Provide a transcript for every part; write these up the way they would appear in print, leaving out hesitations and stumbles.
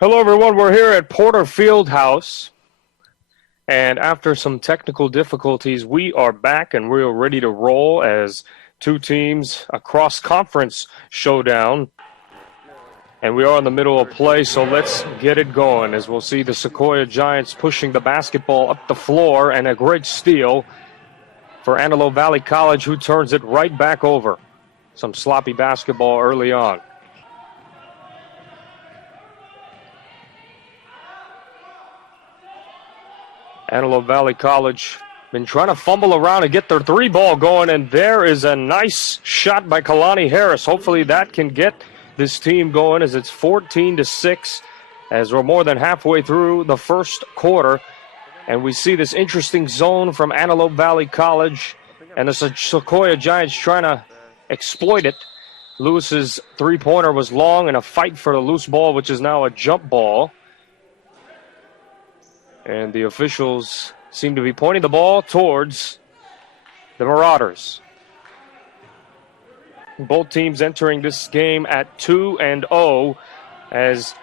Hello, everyone. We're here at Porter Fieldhouse, and after some technical difficulties, we are back and we're ready to roll as two teams, a cross-conference showdown, and we are in the middle of play, so let's get it going as we'll see the Sequoia Giants pushing the basketball up the floor, and a great steal for Antelope Valley College, who turns it right back over. Some sloppy basketball early on. Antelope Valley College been trying to fumble around and get their three ball going, and there is a nice shot by Kalani Harris. Hopefully that can get this team going as it's 14-6 as we're more than halfway through the first quarter. And we see this interesting zone from Antelope Valley College, and the Sequoia Giants trying to exploit it. Lewis's three-pointer was long in a fight for the loose ball, which is now a jump ball. And the officials seem to be pointing the ball towards the Marauders. Both teams entering this game at 2-0 as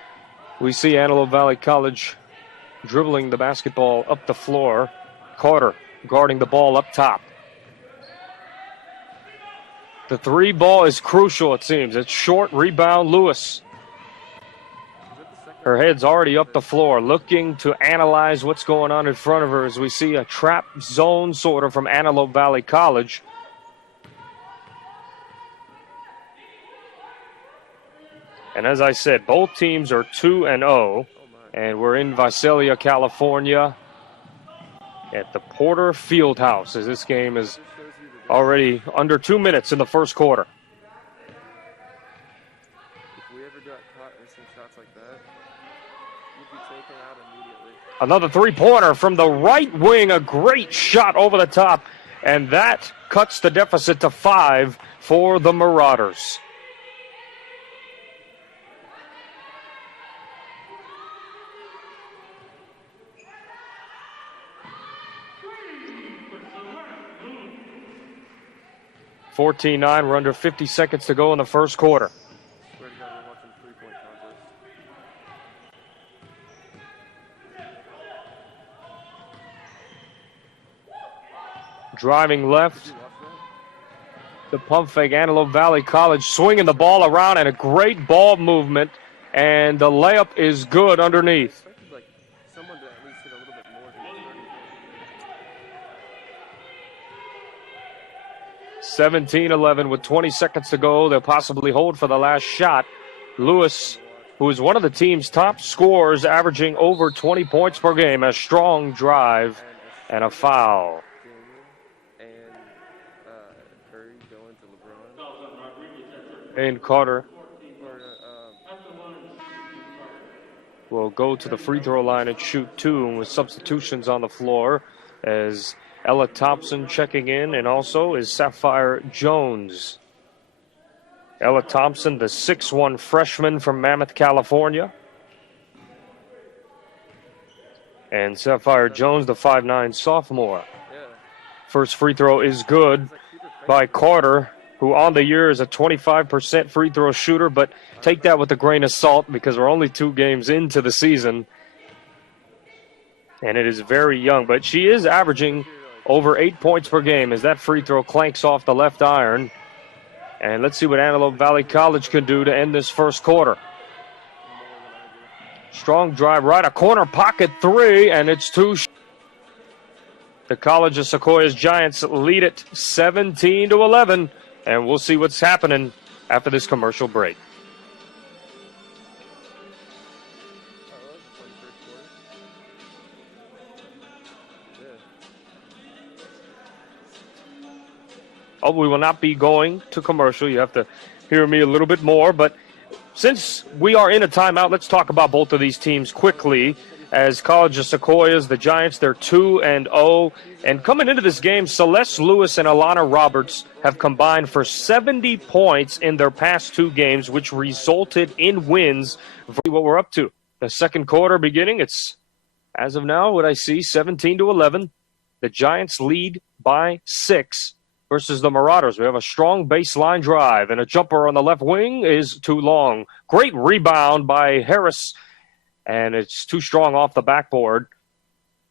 we see Antelope Valley College dribbling the basketball up the floor. Carter guarding the ball up top. The three ball is crucial, it seems. It's short, rebound, Lewis. Her head's already up the floor, looking to analyze what's going on in front of her as we see a trap zone sort of from Antelope Valley College. And as I said, both teams are 2-0, and we're in Visalia, California at the Porter Fieldhouse as this game is already under 2 minutes in the first quarter. Another three-pointer from the right wing, a great shot over the top, and that cuts the deficit to 5 for the Marauders. (14-9). We're under 50 seconds to go in the first quarter. Driving left, the pump fake, Antelope Valley College swinging the ball around, and a great ball movement, and the layup is good underneath. 17-11 with 20 seconds to go. They'll possibly hold for the last shot. Lewis, who is one of the team's top scorers, averaging over 20 points per game, a strong drive and a foul. And Carter will go to the free throw line and shoot two, and with substitutions on the floor as Ella Thompson checking in, and also is Sapphire Jones. Ella Thompson, the 6'1" freshman from Mammoth, California. And Sapphire Jones, the 5'9" sophomore. First free throw is good by Carter, who on the year is a 25% free throw shooter, but take that with a grain of salt because we're only 2 games into the season. And it is very young, but she is averaging over 8 points per game as that free throw clanks off the left iron. And let's see what Antelope Valley College can do to end this first quarter. Strong drive right, a corner pocket three, and it's two. The College of Sequoias Giants lead it 17-11. And we'll see what's happening after this commercial break. Oh, we will not be going to commercial. You have to hear me a little bit more. But since we are in a timeout, let's talk about both of these teams quickly. As College of Sequoias, the Giants, they're 2-0. And coming into this game, Celeste Lewis and Alana Roberts have combined for 70 points in their past 2 games, which resulted in wins. What we're up to. The second quarter beginning, it's, as of now, what I see, 17-11. The Giants lead by 6 versus the Marauders. We have a strong baseline drive, and a jumper on the left wing is too long. Great rebound by Harris. and it's too strong off the backboard.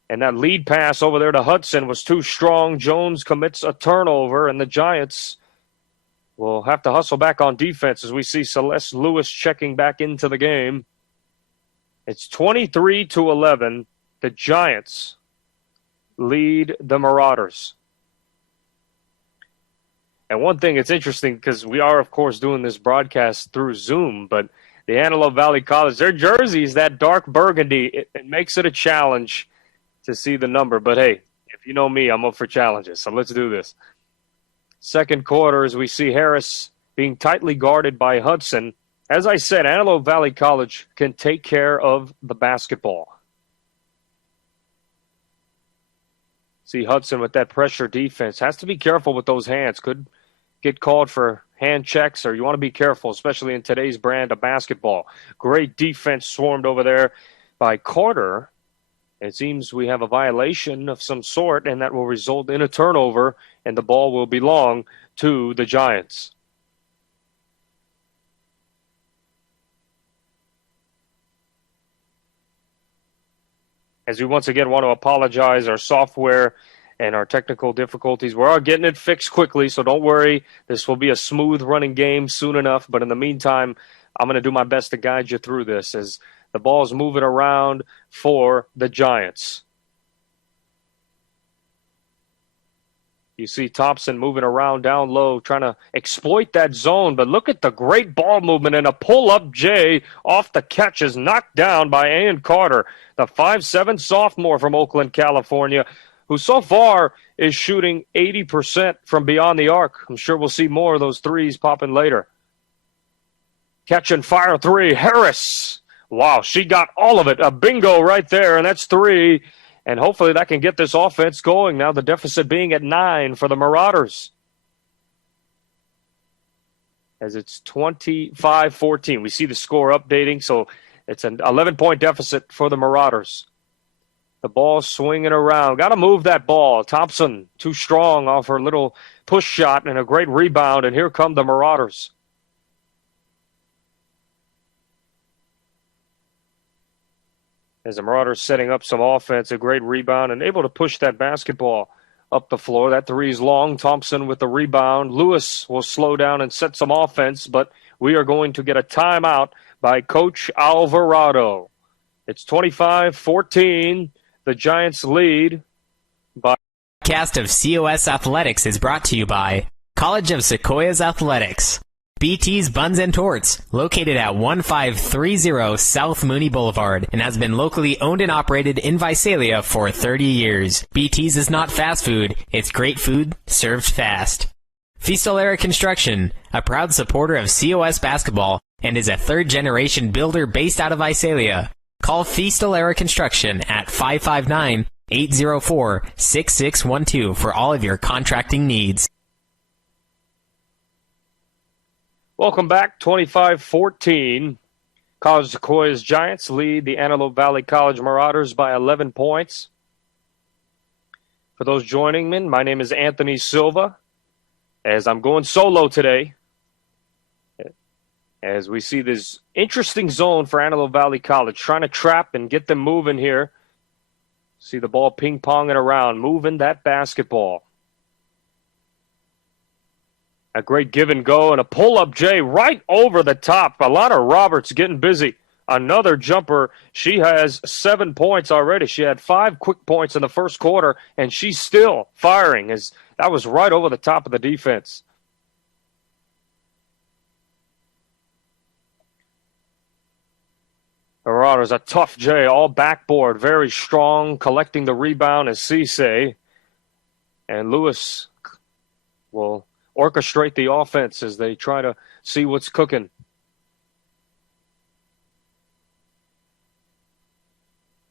And that lead pass over there to Hudson was too strong. Jones commits a turnover, and the Giants will have to hustle back on defense as we see Celeste Lewis checking back into the game. It's 23-11. The Giants lead the Marauders. And one thing, it's interesting because we are, of course, doing this broadcast through Zoom, but the Antelope Valley College, their jerseys, that dark burgundy, it makes it a challenge to see the number. But, hey, if you know me, I'm up for challenges, so let's do this. Second quarter, as we see Harris being tightly guarded by Hudson. As I said, Antelope Valley College can take care of the basketball. See Hudson with that pressure defense. Has to be careful with those hands. Could get called for hand checks, or you want to be careful, especially in today's brand of basketball. Great defense swarmed over there by Carter. It seems we have a violation of some sort, and that will result in a turnover, and the ball will belong to the Giants. As we once again want to apologize, our software and our technical difficulties, we are getting it fixed quickly, so don't worry. This will be a smooth running game soon enough, but in the meantime, I'm going to do my best to guide you through this as the ball's moving around for the Giants. You see Thompson moving around down low, trying to exploit that zone. But look at the great ball movement, and a pull-up J off the catch is knocked down by Ann Carter, the 5'7" sophomore from Oakland, California, who so far is shooting 80% from beyond the arc. I'm sure we'll see more of those threes popping later. Catch and fire three, Harris. Wow, she got all of it. A bingo right there, and that's three. And hopefully that can get this offense going. Now the deficit being at 9 for the Marauders. As it's 25-14. We see the score updating, so it's an 11-point deficit for the Marauders. The ball swinging around. Got to move that ball. Thompson, too strong off her little push shot, and a great rebound. And here come the Marauders. As the Marauders setting up some offense, a great rebound, and able to push that basketball up the floor. That three is long. Thompson with the rebound. Lewis will slow down and set some offense, but we are going to get a timeout by Coach Alvarado. It's 25-14. The Giants lead by... Cast of COS Athletics is brought to you by College of Sequoias Athletics. BT's Buns and Torts, located at 1530 South Mooney Boulevard, and has been locally owned and operated in Visalia for 30 years. BT's is not fast food, it's great food served fast. Feastolara Construction, a proud supporter of COS basketball, and is a third-generation builder based out of Visalia. Call Feastolara Construction at 559-804-6612 for all of your contracting needs. Welcome back, 25-14. College Sequoias Giants lead the Antelope Valley College Marauders by 11 points. For those joining me, my name is Anthony Silva, as I'm going solo today. As we see this interesting zone for Antelope Valley College, trying to trap and get them moving here. See the ball ping-ponging around, moving that basketball. A great give and go and a pull-up J right over the top. Alana Roberts getting busy. Another jumper. She has 7 points already. She had 5 quick points in the first quarter, and she's still firing. As that was right over the top of the defense. Marauders, a tough J, all backboard, very strong, collecting the rebound as Cisse. And Lewis will orchestrate the offense as they try to see what's cooking.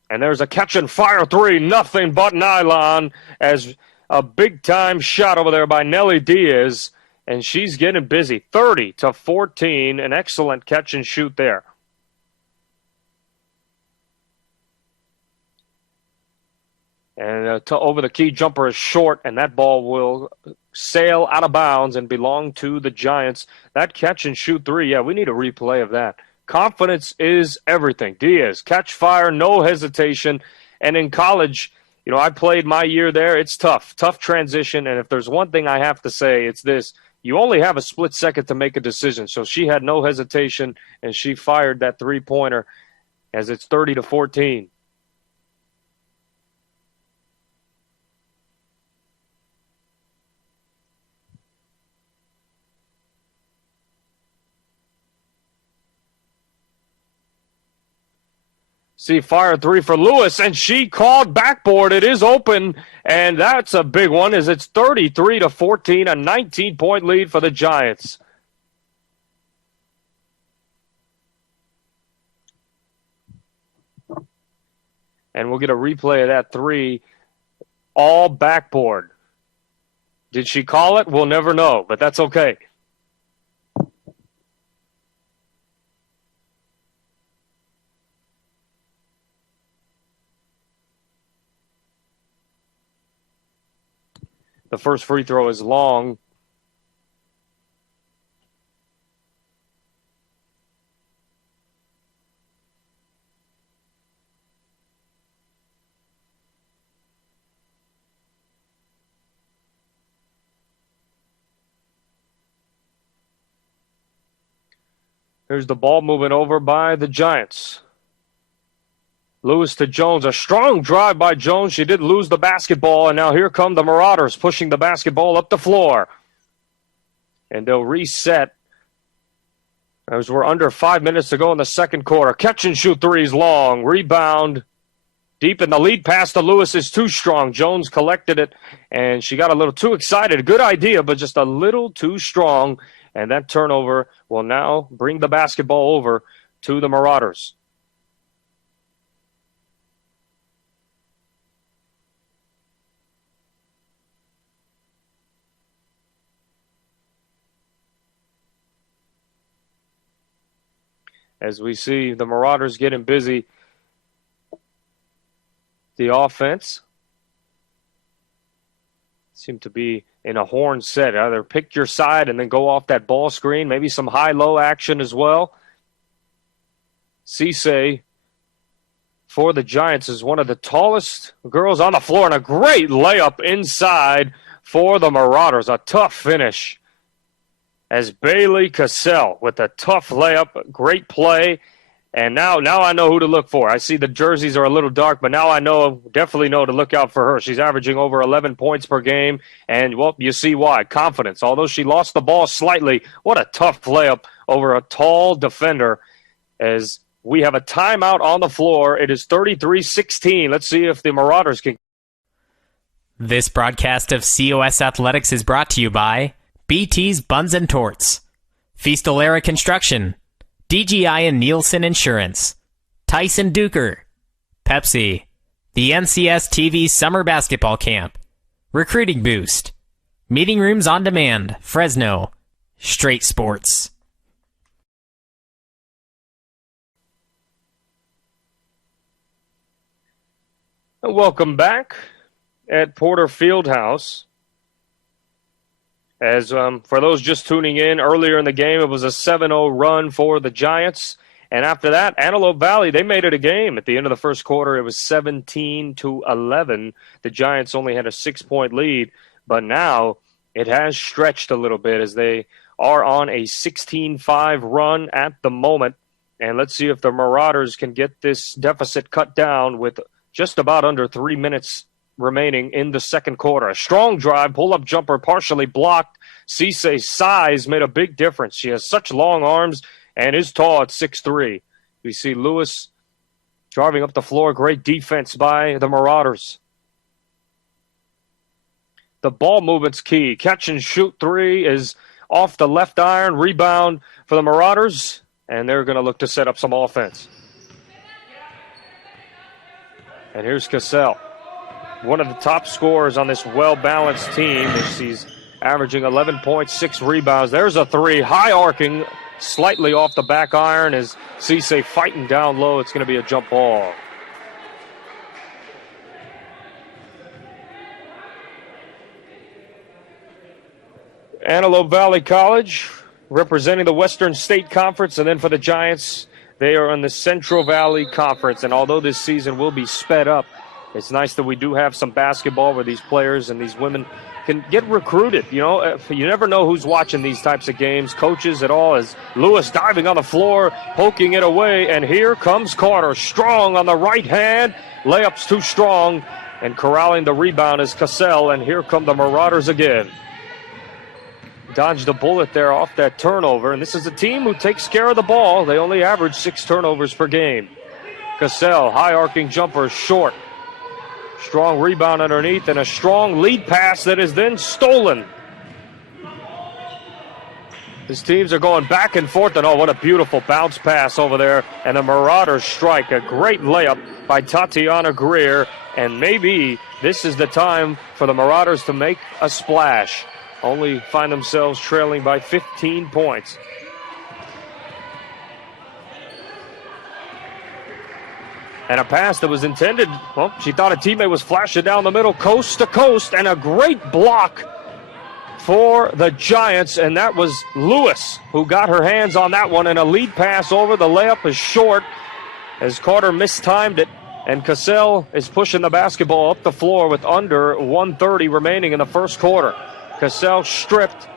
And there's a catch and fire three, nothing but nylon, as a big-time shot over there by Nelly Diaz, and she's getting busy. 30-14, an excellent catch and shoot there. And over the key jumper is short, and that ball will sail out of bounds and belong to the Giants. That catch and shoot three, yeah, we need a replay of that. Confidence is everything. Diaz, catch fire, no hesitation. And in college, I played my year there. It's tough transition. And if there's one thing I have to say, it's this. You only have a split second to make a decision. So she had no hesitation, and she fired that three-pointer as it's 30-14. See, fire three for Lewis, and she called backboard. It is open, and that's a big one as it's 33-14, a 19-point lead for the Giants. And we'll get a replay of that three, all backboard. Did she call it? We'll never know, but that's okay. The first free throw is long. Here's the ball moving over by the Giants. Lewis to Jones, a strong drive by Jones. She did lose the basketball, and now here come the Marauders pushing the basketball up the floor. And they'll reset as we're under 5 minutes to go in the second quarter. Catch and shoot threes long. Rebound deep in the lead pass to Lewis is too strong. Jones collected it, and she got a little too excited. Good idea, but just a little too strong. And that turnover will now bring the basketball over to the Marauders. As we see the Marauders getting busy, the offense seem to be in a horn set. Either pick your side and then go off that ball screen, maybe some high-low action as well. Cisse for the Giants is one of the tallest girls on the floor, and a great layup inside for the Marauders. A tough finish as Bailey Cassell with a tough layup, great play. And now I know who to look for. I see the jerseys are a little dark, but now I definitely know to look out for her. She's averaging over 11 points per game, and, well, you see why. Confidence. Although she lost the ball slightly, what a tough layup over a tall defender as we have a timeout on the floor. It is 33-16. Let's see if the Marauders can. This broadcast of COS Athletics is brought to you by BT's Buns and Torts, Feastalera Construction, DGI and Nielsen Insurance, Tyson Duker, Pepsi, the NCS TV Summer Basketball Camp, Recruiting Boost, Meeting Rooms on Demand, Fresno, Straight Sports. Welcome back at Porter Fieldhouse. As for those just tuning in, earlier in the game, it was a 7-0 run for the Giants. And after that, Antelope Valley, they made it a game. At the end of the first quarter, it was 17-11. The Giants only had a 6-point lead. But now it has stretched a little bit as they are on a 16-5 run at the moment. And let's see if the Marauders can get this deficit cut down with just about under 3 minutes remaining in the second quarter. A strong drive, pull-up jumper partially blocked. Cisse's size made a big difference. She has such long arms and is tall at 6'3". We see Lewis driving up the floor. Great defense by the Marauders. The ball movement's key. Catch and shoot three is off the left iron. Rebound for the Marauders, and they're going to look to set up some offense. And here's Cassell, one of the top scorers on this well-balanced team. She's averaging 11.6 rebounds. There's a three, high arcing, slightly off the back iron as Cisse fighting down low. It's going to be a jump ball. Antelope Valley College representing the Western State Conference, and then for the Giants, They are in the Central Valley Conference, and although this season will be sped up, it's nice that we do have some basketball where these players and these women can get recruited. You know, you never know who's watching these types of games, coaches at all, as Lewis diving on the floor, poking it away, and here comes Carter, strong on the right hand. Layup's too strong, and corralling the rebound is Cassell, and here come the Marauders again. Dodged a bullet there off that turnover, and this is a team who takes care of the ball. They only average 6 turnovers per game. Cassell, high arcing jumper, short. Strong rebound underneath and a strong lead pass that is then stolen. These teams are going back and forth, and oh, what a beautiful bounce pass over there. And the Marauders strike. A great layup by Tatiana Greer, and maybe this is the time for the Marauders to make a splash. Only find themselves trailing by 15 points. And a pass that was intended, well, she thought a teammate was flashing down the middle, coast to coast, and a great block for the Giants, and that was Lewis who got her hands on that one, and a lead pass over. The layup is short as Carter mistimed it, and Cassell is pushing the basketball up the floor with under 1:30 remaining in the first quarter. Cassell stripped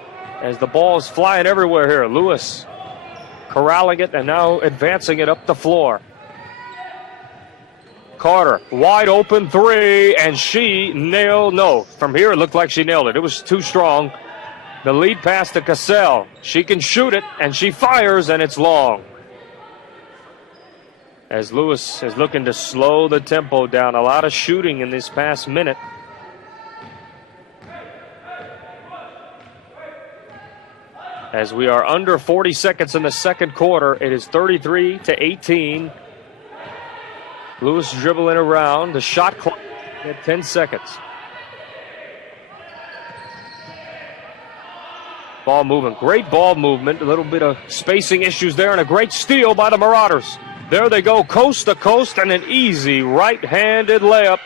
as the ball is flying everywhere here. Lewis corralling it and now advancing it up the floor. Carter, wide open three, and she nailed, no, from here it looked like she nailed it. It was too strong. The lead pass to Cassell. She can shoot it, and she fires, and it's long. As Lewis is looking to slow the tempo down. A lot of shooting in this past minute. As we are under 40 seconds in the second quarter, it is 33-18. Lewis dribbling around. The shot clock at 10 seconds. Ball movement. Great ball movement. A little bit of spacing issues there, and a great steal by the Marauders. There they go, coast to coast, and an easy right-handed layup.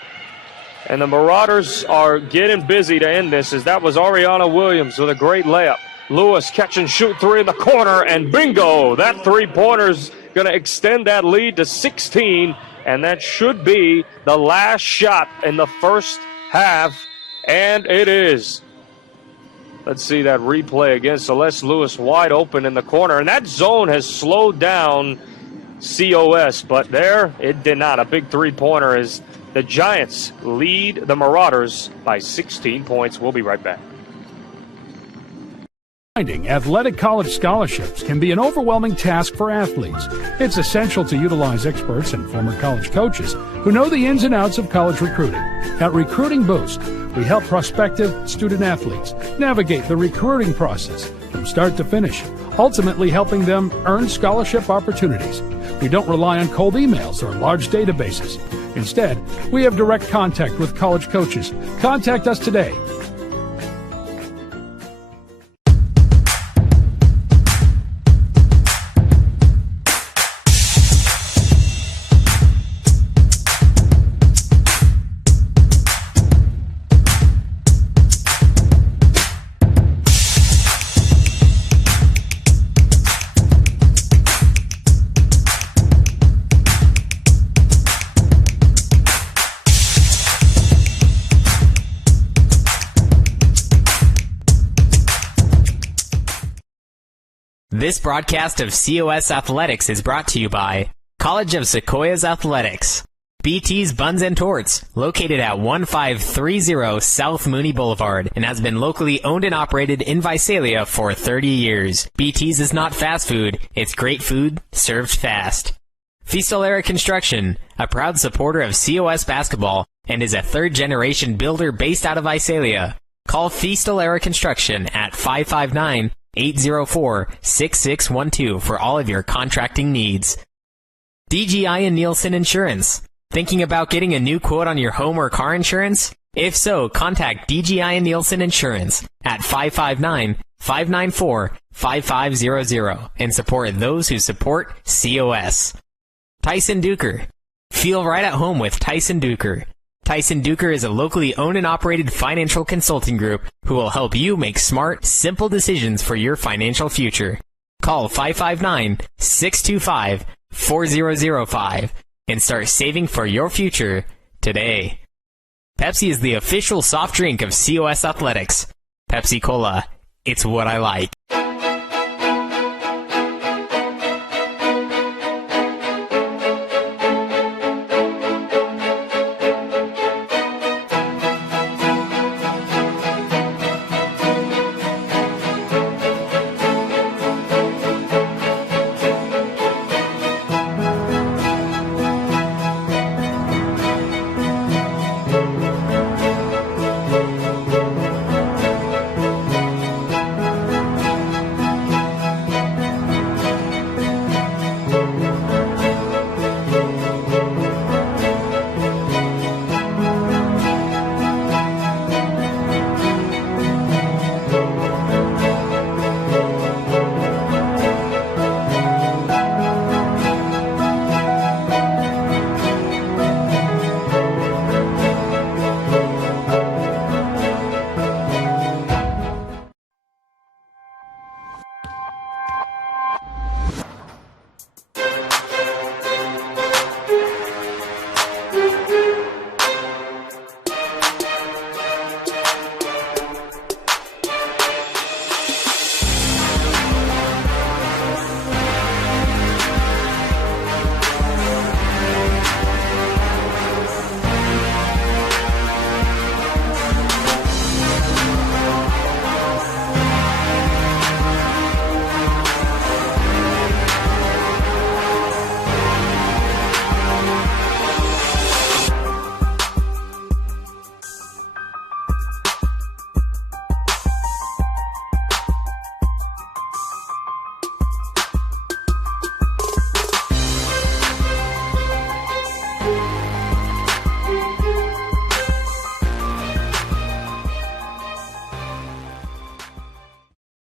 And the Marauders are getting busy to end this, as that was Ariana Williams with a great layup. Lewis catch and shoot three in the corner, and bingo! That three-pointer's going to extend that lead to 16. And that should be the last shot in the first half, and it is. Let's see that replay again. Celeste Lewis wide open in the corner, and that zone has slowed down COS, but there it did not. A big three-pointer as the Giants lead the Marauders by 16 points. We'll be right back. Finding athletic college scholarships can be an overwhelming task for athletes. It's essential to utilize experts and former college coaches who know the ins and outs of college recruiting. At Recruiting Boost, we help prospective student athletes navigate the recruiting process from start to finish, ultimately helping them earn scholarship opportunities. We don't rely on cold emails or large databases. Instead, we have direct contact with college coaches. Contact us today. This broadcast of COS Athletics is brought to you by College of Sequoias Athletics, BT's Buns and Torts, located at 1530 South Mooney Boulevard, and has been locally owned and operated in Visalia for 30 years. BT's is not fast food, it's great food served fast. Feastolara Construction, a proud supporter of COS basketball, and is a third-generation builder based out of Visalia. Call Feastolara Construction at 559-804-6612 for all of your contracting needs. DGI and Nielsen Insurance. Thinking about getting a new quote on your home or car insurance? If so, contact DGI and Nielsen Insurance at 559-594-5500 and support those who support COS. Tyson Duker. Feel right at home with Tyson Duker. Tyson Duker is a locally owned and operated financial consulting group who will help you make smart, simple decisions for your financial future. Call 4005 and start saving for your future today. Pepsi is the official soft drink of COS Athletics. Pepsi Cola, it's what I like.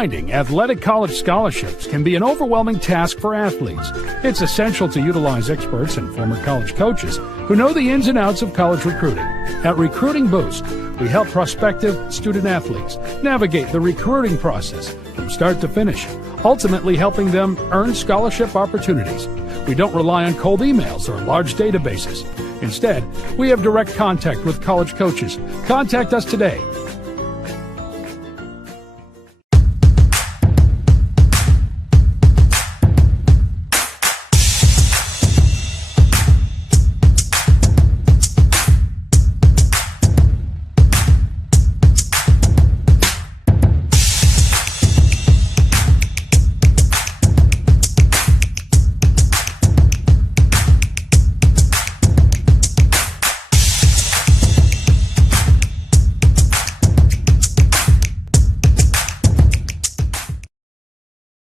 Finding athletic college scholarships can be an overwhelming task for athletes. It's essential to utilize experts and former college coaches who know the ins and outs of college recruiting. At Recruiting Boost, we help prospective student athletes navigate the recruiting process from start to finish, ultimately helping them earn scholarship opportunities. We don't rely on cold emails or large databases. Instead, we have direct contact with college coaches. Contact us today.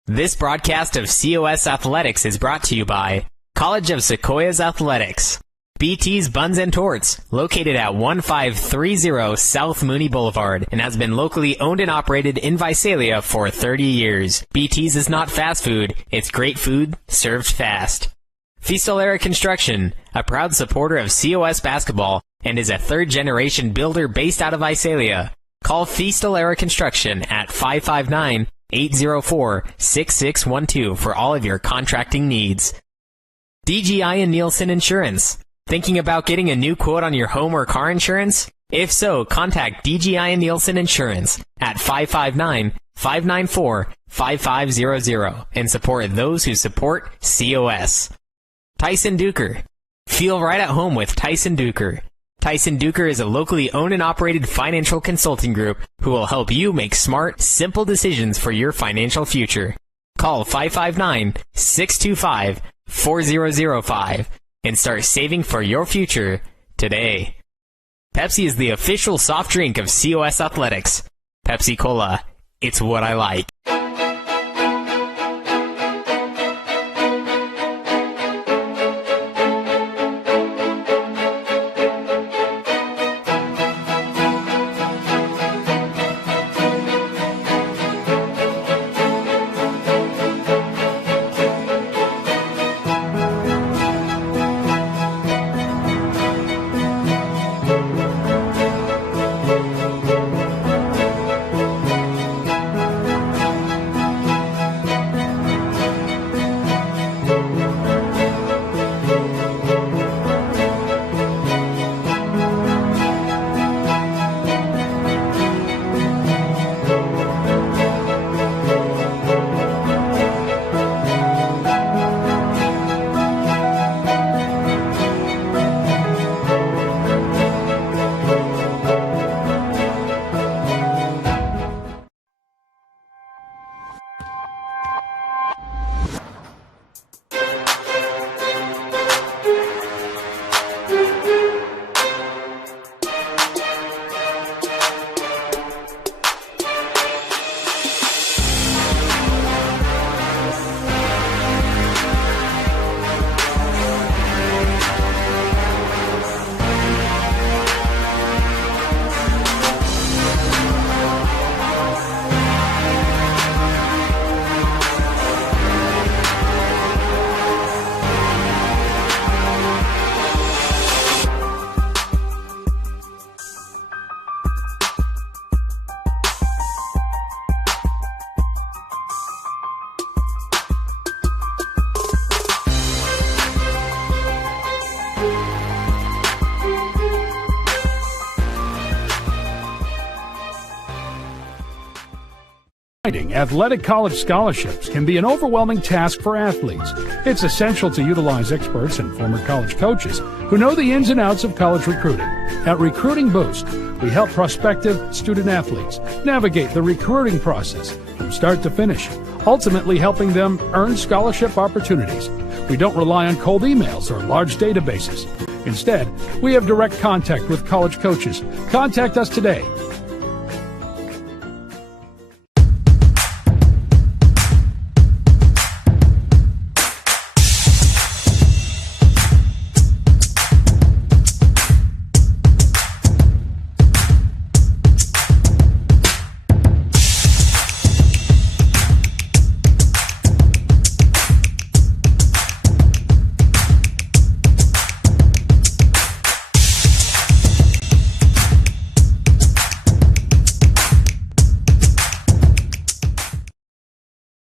This broadcast of COS Athletics is brought to you by College of Sequoias Athletics. BT's Buns and Torts, located at 1530 South Mooney Boulevard, and has been locally owned and operated in Visalia for 30 years. BT's is not fast food, it's great food served fast. Fistolera Construction, a proud supporter of COS basketball, and is a third-generation builder based out of Visalia. Call Fistolera Construction at 559-804-6612 for all of your contracting needs. DGI and Nielsen Insurance. Thinking about getting a new quote on your home or car insurance? If so, contact DGI and Nielsen Insurance at 559-594-5500 and support those who support COS. Tyson Duker. Feel right at home with Tyson Duker. Tyson Duker is a locally owned and operated financial consulting group who will help you make smart, simple decisions for your financial future. Call 559-625-4005 and start saving for your future today. Pepsi is the official soft drink of COS Athletics. Pepsi Cola, it's what I like. Finding athletic college scholarships can be an overwhelming task for athletes. It's essential to utilize experts and former college coaches who know the ins and outs of college recruiting. At Recruiting Boost, we help prospective student athletes navigate the recruiting process from start to finish, ultimately helping them earn scholarship opportunities. We don't rely on cold emails or large databases. Instead, we have direct contact with college coaches. Contact us today.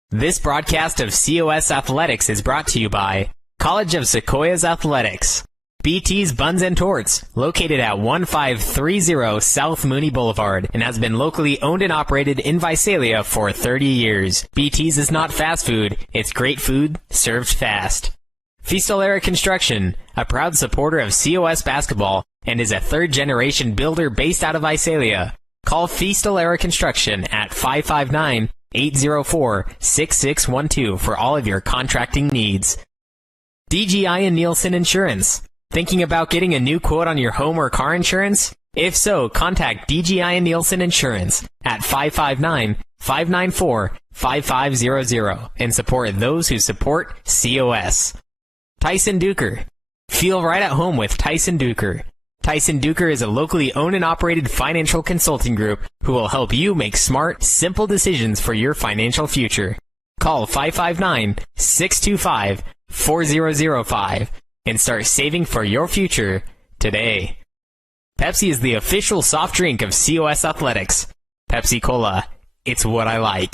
This broadcast of COS Athletics is brought to you by College of Sequoias Athletics. BT's Buns and Torts, located at 1530 South Mooney Boulevard, and has been locally owned and operated in Visalia for 30 years. BT's is not fast food, it's great food served fast. Fistolera Construction, a proud supporter of COS basketball, and is a third-generation builder based out of Visalia. Call Fistolera Construction at 559-804-6612 for all of your contracting needs. DGI and Nielsen Insurance. Thinking about getting a new quote on your home or car insurance? If so, contact DGI and Nielsen Insurance at 559-594-5500 and support those who support COS. Tyson Duker. Feel right at home with Tyson Duker. Tyson Duker is a locally owned and operated financial consulting group who will help you make smart, simple decisions for your financial future. Call 559-625-4005 and start saving for your future today. Pepsi is the official soft drink of COS Athletics. Pepsi Cola, it's what I like.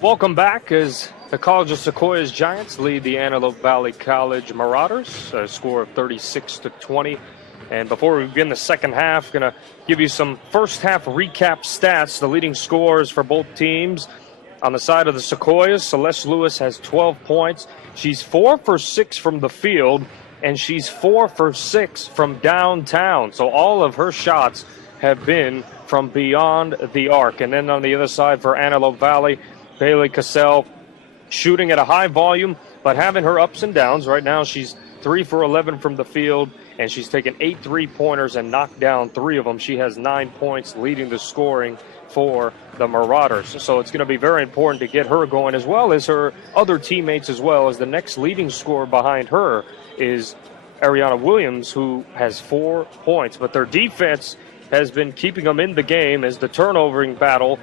Welcome back as the College of Sequoias Giants lead the Antelope Valley College Marauders, a score of 36-20. And before we begin the second half, going to give you some first half recap stats. The leading scorers for both teams. On the side of the Sequoias, Celeste Lewis has 12 points. She's 4 for 6 from the field, and she's 4 for 6 from downtown. So all of her shots have been from beyond the arc. And then on the other side for Antelope Valley, Bailey Cassell shooting at a high volume, but having her ups and downs. Right now she's 3 for 11 from the field, and she's taken 8 3-pointers and knocked down 3 of them. She has 9 points, leading the scoring for the Marauders. So it's going to be very important to get her going, as well as her other teammates as well, as the next leading scorer behind her is Ariana Williams, who has 4 points. But their defense has been keeping them in the game as the turnovering battle.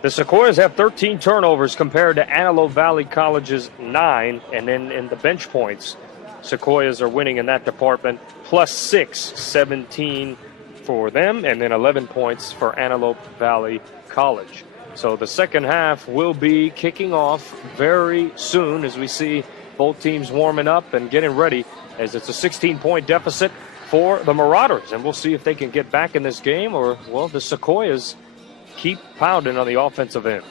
The Sequoias have 13 turnovers compared to Antelope Valley College's 9, and then in the bench points, Sequoias are winning in that department, plus 6, 17 for them, and then 11 points for Antelope Valley College. So the second half will be kicking off very soon as we see both teams warming up and getting ready, as it's a 16-point deficit for the Marauders. And we'll see if they can get back in this game, or, well, the Sequoias keep pounding on the offensive end.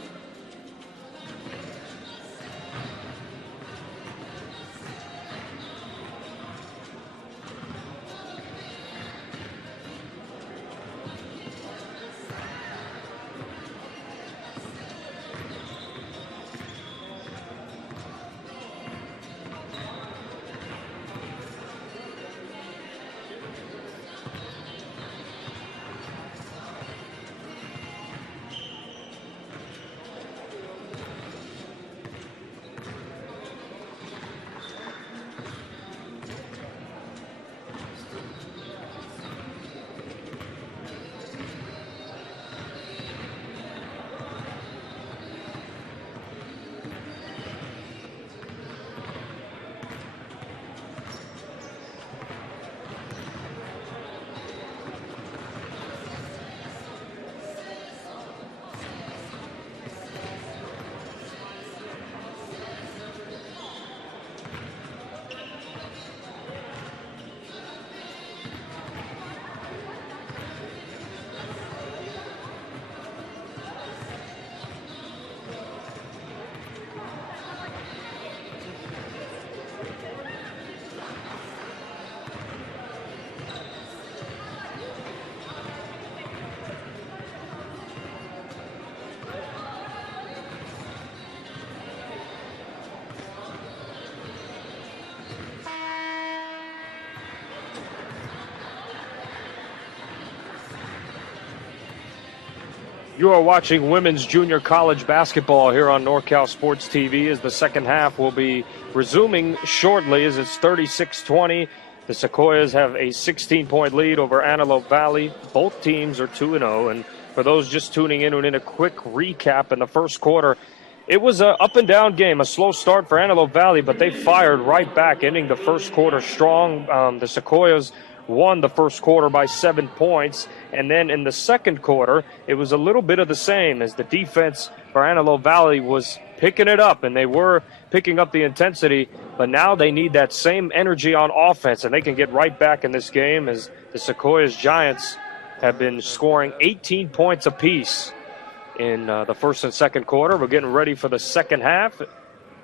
You are watching women's junior college basketball here on NorCal Sports TV as the second half will be resuming shortly as it's 36-20. The Sequoias have a 16-point lead over Antelope Valley. Both teams are 2-0. And for those just tuning in, a quick recap in the first quarter, it was an up-and-down game, a slow start for Antelope Valley, but they fired right back, ending the first quarter strong. The Sequoias won the first quarter by 7 points. And then in the second quarter, it was a little bit of the same as the defense for Antelope Valley was picking it up, and they were picking up the intensity, but now they need that same energy on offense, and they can get right back in this game as the Sequoias Giants have been scoring 18 points apiece in the first and second quarter. We're getting ready for the second half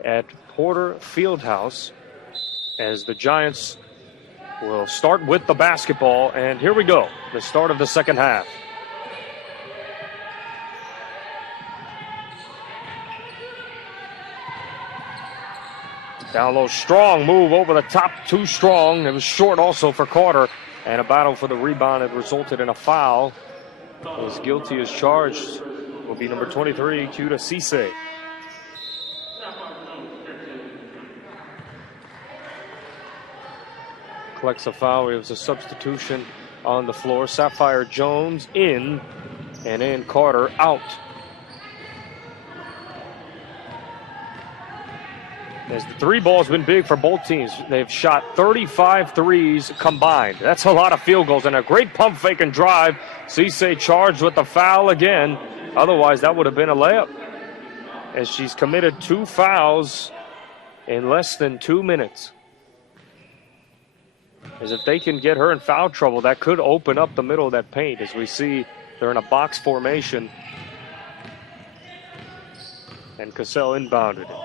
at Porter Fieldhouse as the Giants will start with the basketball, and here we go, the start of the second half. Down low, strong move over the top, too strong. It was short also for Carter, and a battle for the rebound had resulted in a foul. As guilty as charged will be number 23, Cuda Cisse. Collects a foul. It was a substitution on the floor. Sapphire Jones in, and in Carter out. As the three ball's been big for both teams. They've shot 35 threes combined. That's a lot of field goals and a great pump fake and drive. Cisse charged with the foul again. Otherwise, that would have been a layup. As she's committed 2 fouls in less than 2 minutes. As if they can get her in foul trouble, that could open up the middle of that paint. As we see, they're in a box formation. And Cassell inbounded it.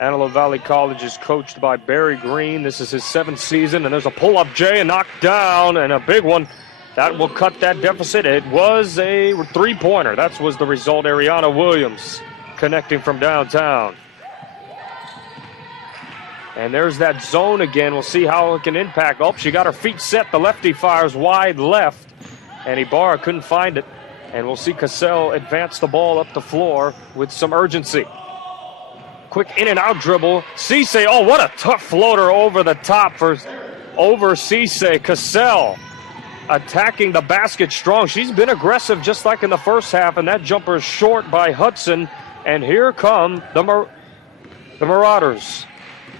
Antelope Valley College is coached by Barry Green. This is his 7th season, and there's a pull-up J and knocked down, and a big one. That will cut that deficit. It was a three-pointer. That was the result. Ariana Williams connecting from downtown. And there's that zone again. We'll see how it can impact. Oh, she got her feet set. The lefty fires wide left, and Ibarra couldn't find it. And we'll see Cassell advance the ball up the floor with some urgency. Quick in and out dribble. Cisse, oh, what a tough floater over the top over Cisse. Cassell attacking the basket strong. She's been aggressive just like in the first half, and that jumper is short by Hudson. And here come the Marauders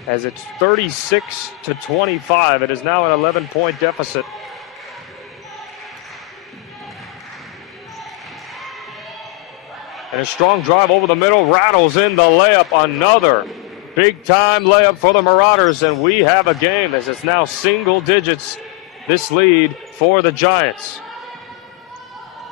as it's 36-25. It is now an 11-point deficit. And a strong drive over the middle, rattles in the layup. Another big-time layup for the Marauders, and we have a game as it's now single digits, this lead for the Giants.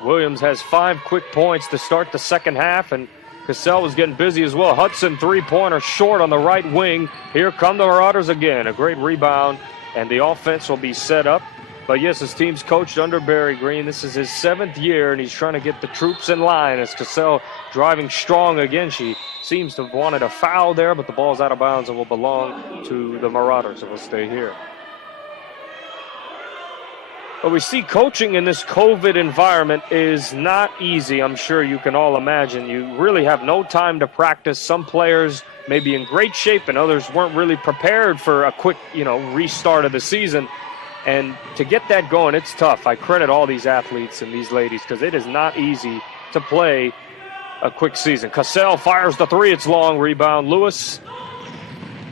Williams has 5 quick points to start the second half, and Cassell was getting busy as well. Hudson, three-pointer short on the right wing. Here come the Marauders again. A great rebound, and the offense will be set up. But yes, his team's coached under Barry Green. This is his 7th year, and he's trying to get the troops in line as Cassell driving strong again. She seems to have wanted a foul there, but the ball's out of bounds and will belong to the Marauders. It will stay here. But we see coaching in this COVID environment is not easy. I'm sure you can all imagine. You really have no time to practice. Some players may be in great shape, and others weren't really prepared for a quick, restart of the season. And to get that going, it's tough. I credit all these athletes and these ladies because it is not easy to play a quick season. Cassell fires the three. It's long. Rebound, Lewis.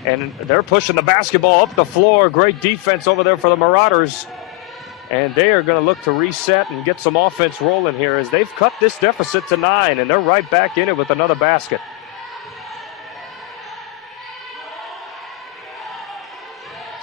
And they're pushing the basketball up the floor. Great defense over there for the Marauders. And they are going to look to reset and get some offense rolling here as they've cut this deficit to 9, and they're right back in it with another basket.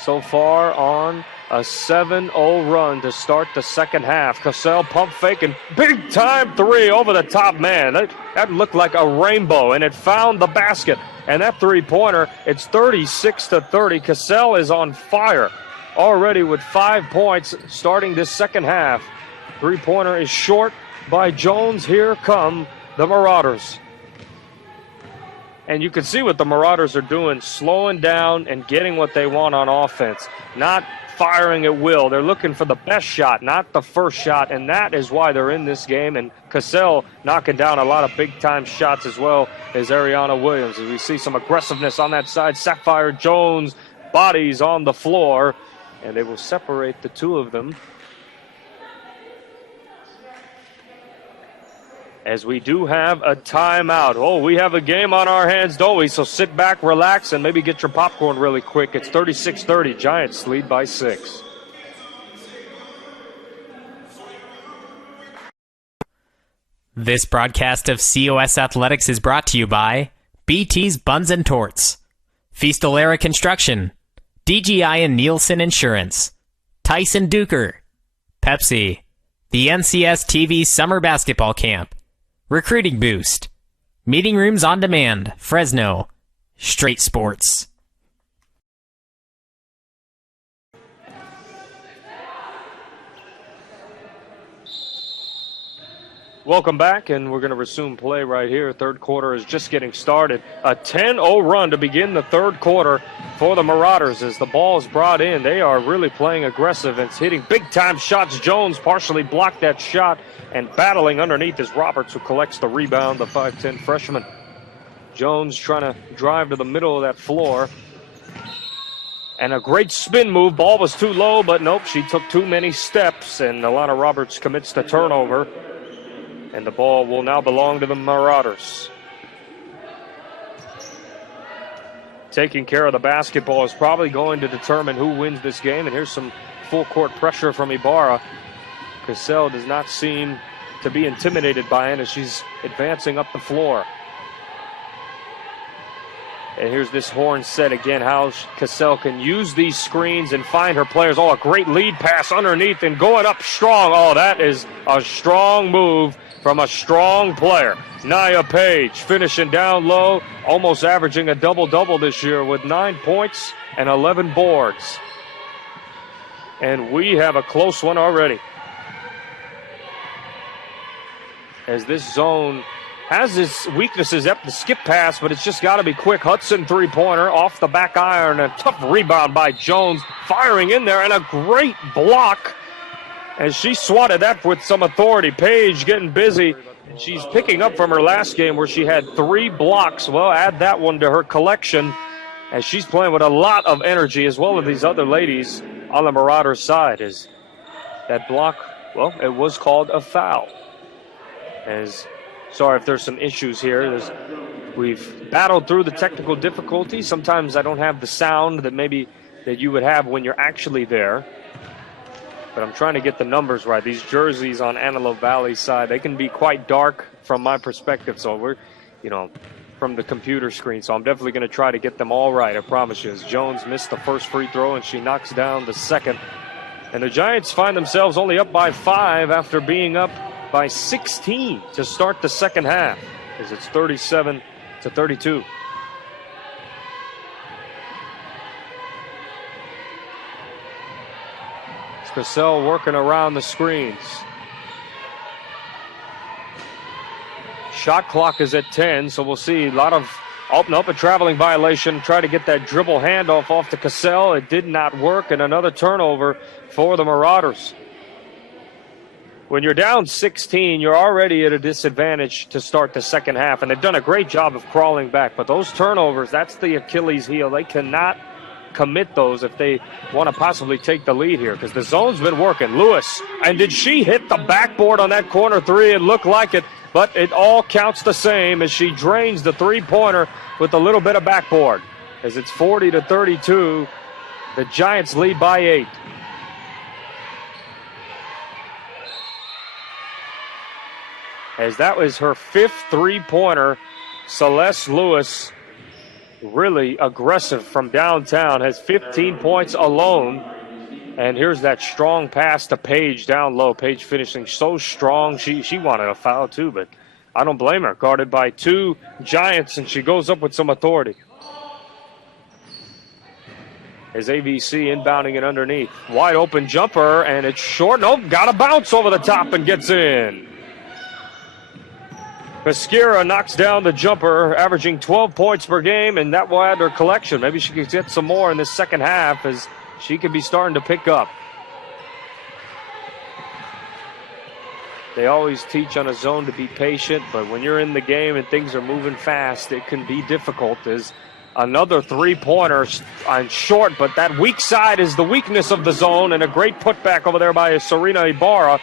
So far on a 7-0 run to start the second half. Cassell pump fake and big time three over the top, man. That looked like a rainbow, and it found the basket. And that three-pointer, it's 36-30. Cassell is on fire already with 5 points starting this second half. Three-pointer is short by Jones. Here come the Marauders. And you can see what the Marauders are doing, slowing down and getting what they want on offense, not firing at will. They're looking for the best shot, not the first shot, and that is why they're in this game. And Cassell knocking down a lot of big-time shots as well as Ariana Williams. As we see some aggressiveness on that side, Sapphire Jones, bodies on the floor, and they will separate the two of them. As we do have a timeout. Oh, we have a game on our hands, don't we? So sit back, relax, and maybe get your popcorn really quick. It's 36-30. Giants lead by 6. This broadcast of COS Athletics is brought to you by BT's Buns and Torts, Feastalara Construction, DGI and Nielsen Insurance, Tyson Duker, Pepsi, the NCS TV Summer Basketball Camp, Recruiting Boost, Meeting Rooms on Demand, Fresno, Straight Sports. Welcome back, and we're going to resume play right here. Third quarter is just getting started. A 10-0 run to begin the third quarter for the Marauders as the ball is brought in. They are really playing aggressive and hitting big-time shots. Jones partially blocked that shot, and battling underneath is Roberts, who collects the rebound, the 5'10 freshman. Jones trying to drive to the middle of that floor. And a great spin move. Ball was too low, but nope, she took too many steps, and Alana Roberts commits the turnover. And the ball will now belong to the Marauders. Taking care of the basketball is probably going to determine who wins this game. And here's some full court pressure from Ibarra. Cassell does not seem to be intimidated by it as she's advancing up the floor. And here's this horn set again, how Cassell can use these screens and find her players. Oh, a great lead pass underneath and going up strong. Oh, that is a strong move from a strong player. Nia Page finishing down low, almost averaging a double-double this year with 9 points and 11 boards. And we have a close one already. As this zone has its weaknesses at the skip pass, but it's just got to be quick. Hudson three-pointer off the back iron. A tough rebound by Jones, firing in there, and a great block as she swatted that with some authority. Page getting busy. She's picking up from her last game where she had 3 blocks. Well, add that one to her collection as she's playing with a lot of energy, as well as these other ladies on the Marauders side. As that block, well, it was called a foul. Sorry if there's some issues here. We've battled through the technical difficulties. Sometimes I don't have the sound that you would have when you're actually there. But I'm trying to get the numbers right. These jerseys on Antelope Valley side, they can be quite dark from my perspective. So we're, from the computer screen. So I'm definitely going to try to get them all right, I promise you. As Jones missed the first free throw and she knocks down the second. And the Giants find themselves only up by 5 after being up by 16 to start the second half, as it's 37-32. Cassell working around the screens. Shot clock is at 10, so we'll see a lot of a traveling violation. Try to get that dribble handoff off to Cassell. It did not work, and another turnover for the Marauders. When you're down 16, you're already at a disadvantage to start the second half, and they've done a great job of crawling back. But those turnovers, that's the Achilles heel. They cannot commit those if they want to possibly take the lead here, because the zone's been working. Lewis, and did she hit the backboard on that corner three? It looked like it, but it all counts the same as she drains the three-pointer with a little bit of backboard. As it's 40-32, the Giants lead by 8. As that was her 5th three-pointer, Celeste Lewis, really aggressive from downtown, has 15 points alone. And here's that strong pass to Page down low. Page finishing so strong. She wanted a foul too, but I don't blame her. Guarded by 2 Giants, and she goes up with some authority. As AVC inbounding it underneath. Wide open jumper, and it's short. Nope, got to bounce over the top and gets in. Pesquera knocks down the jumper, averaging 12 points per game, and that will add her collection. Maybe she could get some more in the second half as she could be starting to pick up. They always teach on a zone to be patient, but when you're in the game and things are moving fast, it can be difficult. As another three-pointer on short, but that weak side is the weakness of the zone, and a great putback over there by Serena Ibarra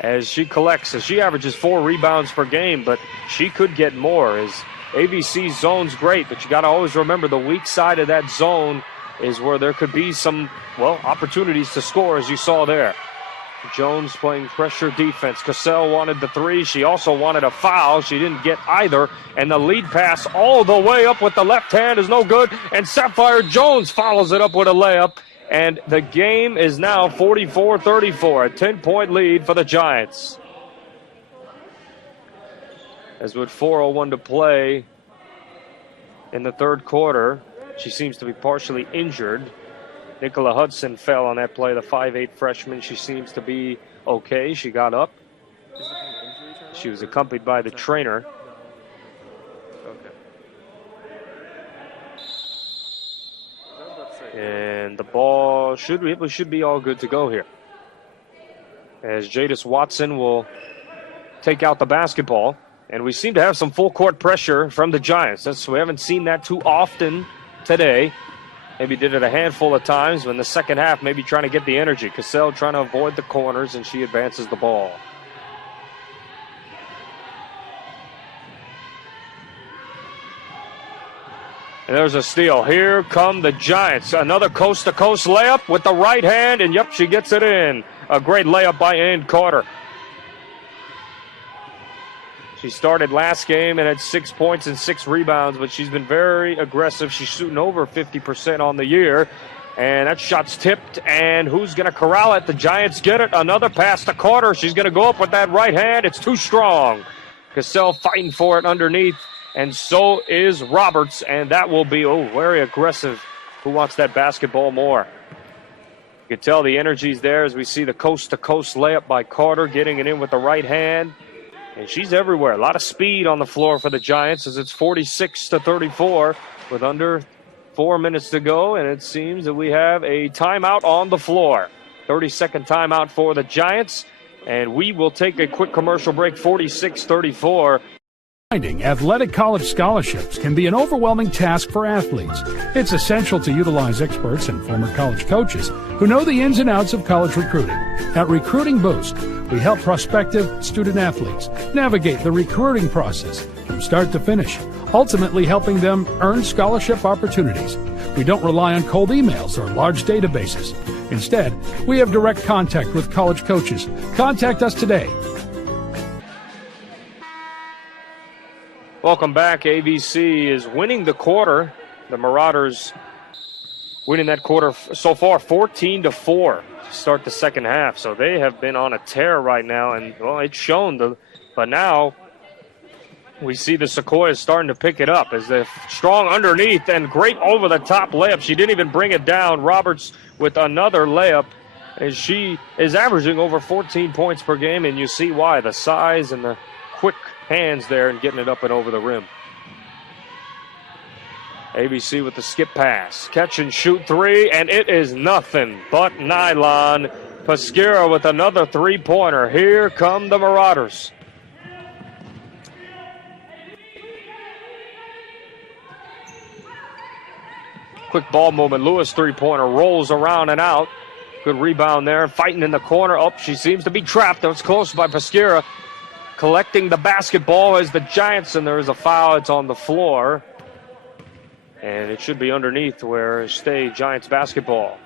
as she collects. As she averages 4 rebounds per game, but she could get more. As AVC's zone's great, but you got to always remember the weak side of that zone is where there could be some, well, opportunities to score, as you saw there. Jones playing pressure defense. Cassell wanted the three. She also wanted a foul. She didn't get either. And the lead pass all the way up with the left hand is no good. And Sapphire Jones follows it up with a layup. And the game is now 44-34, a 10-point lead for the Giants. As with 4:01 to play in the third quarter, she seems to be partially injured. Nicola Hudson fell on that play, the 5'8 freshman. She seems to be okay. She got up. She was accompanied by the trainer. And the ball should be all good to go here. As Jadis Watson will take out the basketball. And we seem to have some full court pressure from the Giants. We haven't seen that too often today. Maybe did it a handful of times, but in the second half, maybe trying to get the energy. Cassell trying to avoid the corners, and she advances the ball. And there's a steal. Here come the Giants. Another coast-to-coast layup with the right hand, and yep, she gets it in. A great layup by Ann Carter. She started last game and had 6 points and 6 rebounds, but she's been very aggressive. She's shooting over 50% on the year. And that shot's tipped, and who's going to corral it? The Giants get it. Another pass to Carter. She's going to go up with that right hand. It's too strong. Cassell fighting for it underneath, and so is Roberts. And that will be, very aggressive. Who wants that basketball more? You can tell the energy's there as we see the coast-to-coast layup by Carter, getting it in with the right hand. And she's everywhere. A lot of speed on the floor for the Giants as it's 46-34 with under 4 minutes to go. And it seems that we have a timeout on the floor. 30-second timeout for the Giants. And we will take a quick commercial break, 46-34. Finding athletic college scholarships can be an overwhelming task for athletes. It's essential to utilize experts and former college coaches who know the ins and outs of college recruiting. At Recruiting Boost, we help prospective student athletes navigate the recruiting process from start to finish, ultimately helping them earn scholarship opportunities. We don't rely on cold emails or large databases. Instead, we have direct contact with college coaches. Contact us today. Welcome back. AVC is winning the quarter. The Marauders winning that quarter so far 14-4 to start the second half. So they have been on a tear right now, and well, it's shown. But now we see the Sequoias starting to pick it up as they're strong underneath and great over-the-top layup. She didn't even bring it down. Roberts with another layup as she is averaging over 14 points per game, and you see why. The size and the quick hands there and getting it up and over the rim. ABC with the skip pass. Catch and shoot three, and it is nothing but nylon. Pesquera with another three-pointer. Here come the Marauders. Quick ball movement. Lewis three-pointer rolls around and out. Good rebound there. Fighting in the corner. Oh, she seems to be trapped. That was close by Pesquera. Collecting the basketball as the Giants, and there is a foul. It's on the floor. And it should be underneath where stay Giants basketball.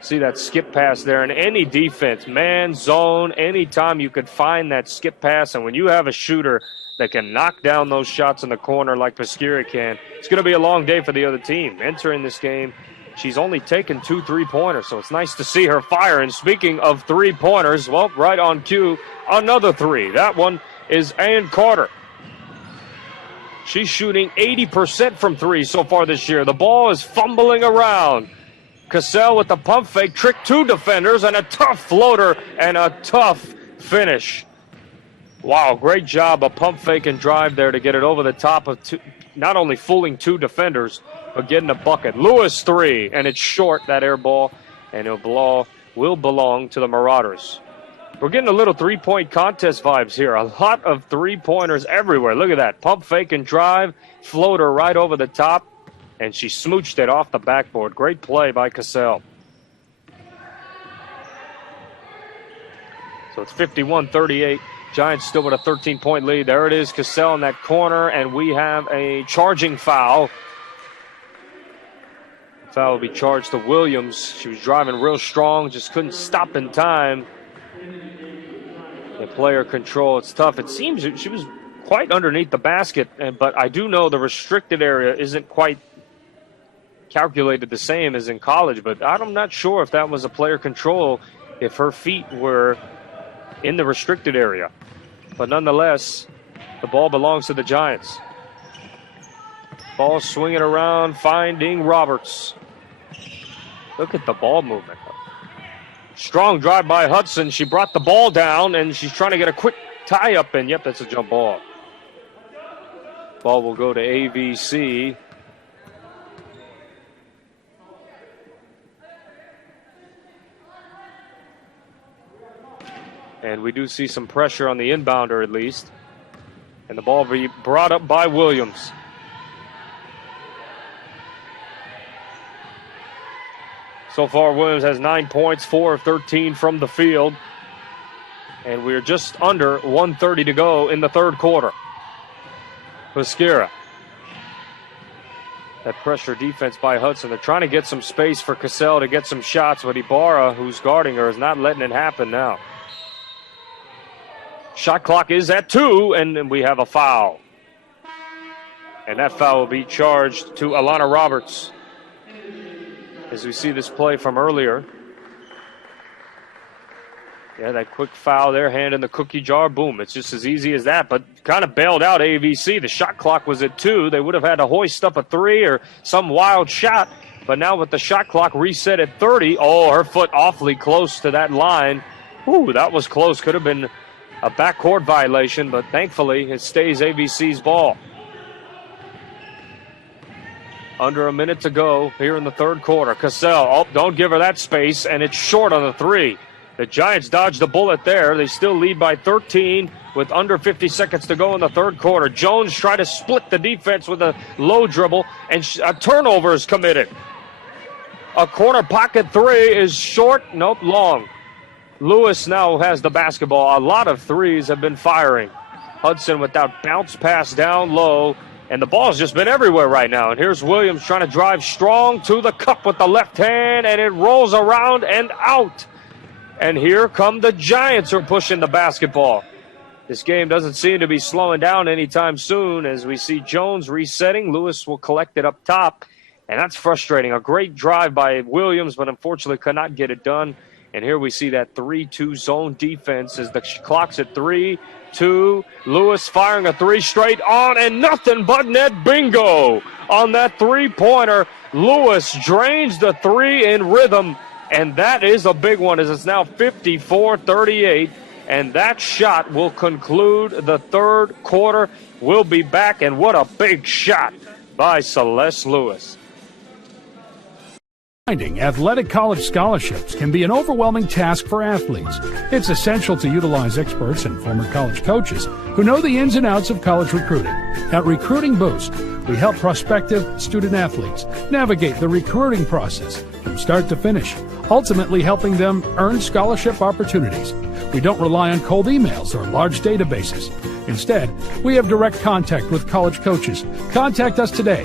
See that skip pass there, and any defense, man, zone, anytime you could find that skip pass, and when you have a shooter that can knock down those shots in the corner like Pesquera can, it's going to be a long day for the other team. Entering this game, she's only taken 2 3-pointers, so it's nice to see her fire. And speaking of three-pointers, well, right on cue, another three. That one is Ann Carter. She's shooting 80% from three so far this year. The ball is fumbling around. Cassell with the pump fake, tricked 2 defenders, and a tough floater and a tough finish. Wow, great job, a pump fake and drive there to get it over the top of two, not only fooling two defenders, but getting a bucket. Lewis 3, and it's short, that air ball, and it will belong to the Marauders. We're getting a little three-point contest vibes here. A lot of three-pointers everywhere. Look at that. Pump fake and drive, floater right over the top, and she smooched it off the backboard. Great play by Cassell. So it's 51-38. Giants still with a 13-point lead. There it is, Cassell in that corner, and we have a charging foul. The foul will be charged to Williams. She was driving real strong, just couldn't stop in time. The player control, it's tough. It seems she was quite underneath the basket, but I do know the restricted area isn't quite calculated the same as in college, but I'm not sure if that was a player control, if her feet were in the restricted area. But nonetheless, the ball belongs to the Giants. Ball swinging around, finding Roberts. Look at the ball movement. Strong drive by Hudson. She brought the ball down, and she's trying to get a quick tie-up, and yep, that's a jump ball. Ball will go to AVC. And we do see some pressure on the inbounder at least. And the ball will be brought up by Williams. So far, Williams has 9 points, 4 of 13 from the field. And we're just under 1:30 to go in the third quarter. Pesquera. That pressure defense by Hudson. They're trying to get some space for Cassell to get some shots, but Ibarra, who's guarding her, is not letting it happen now. Shot clock is at 2, and we have a foul. And that foul will be charged to Alana Roberts. As we see this play from earlier. Yeah, that quick foul there, hand in the cookie jar, boom. It's just as easy as that, but kind of bailed out AVC. The shot clock was at 2. They would have had to hoist up a 3 or some wild shot, but now with the shot clock reset at 30, oh, her foot awfully close to that line. Ooh, that was close. Could have been a backcourt violation, but thankfully it stays AVC's ball. Under a minute to go here in the third quarter. Cassell, oh, don't give her that space, and it's short on the 3. The Giants dodged a bullet there. They still lead by 13 with under 50 seconds to go in the third quarter. Jones tried to split the defense with a low dribble, and a turnover is committed. A corner pocket 3 is short, nope, long. Lewis now has the basketball. A lot of threes have been firing. Hudson with that bounce pass down low. And the ball's just been everywhere right now. And here's Williams trying to drive strong to the cup with the left hand, and it rolls around and out. And here come the Giants who are pushing the basketball. This game doesn't seem to be slowing down anytime soon as we see Jones resetting. Lewis will collect it up top, and that's frustrating. A great drive by Williams, but unfortunately could not get it done. And here we see that 3-2 zone defense as the clock's at 3, 2. Lewis firing a 3 straight on, and nothing but net. Bingo on that three-pointer. Lewis drains the 3 in rhythm, and that is a big one as it's now 54-38. And that shot will conclude the third quarter. We'll be back, and what a big shot by Celeste Lewis. Finding athletic college scholarships can be an overwhelming task for athletes. It's essential to utilize experts and former college coaches who know the ins and outs of college recruiting. At Recruiting Boost, we help prospective student athletes navigate the recruiting process from start to finish, ultimately helping them earn scholarship opportunities. We don't rely on cold emails or large databases. Instead, we have direct contact with college coaches. Contact us today.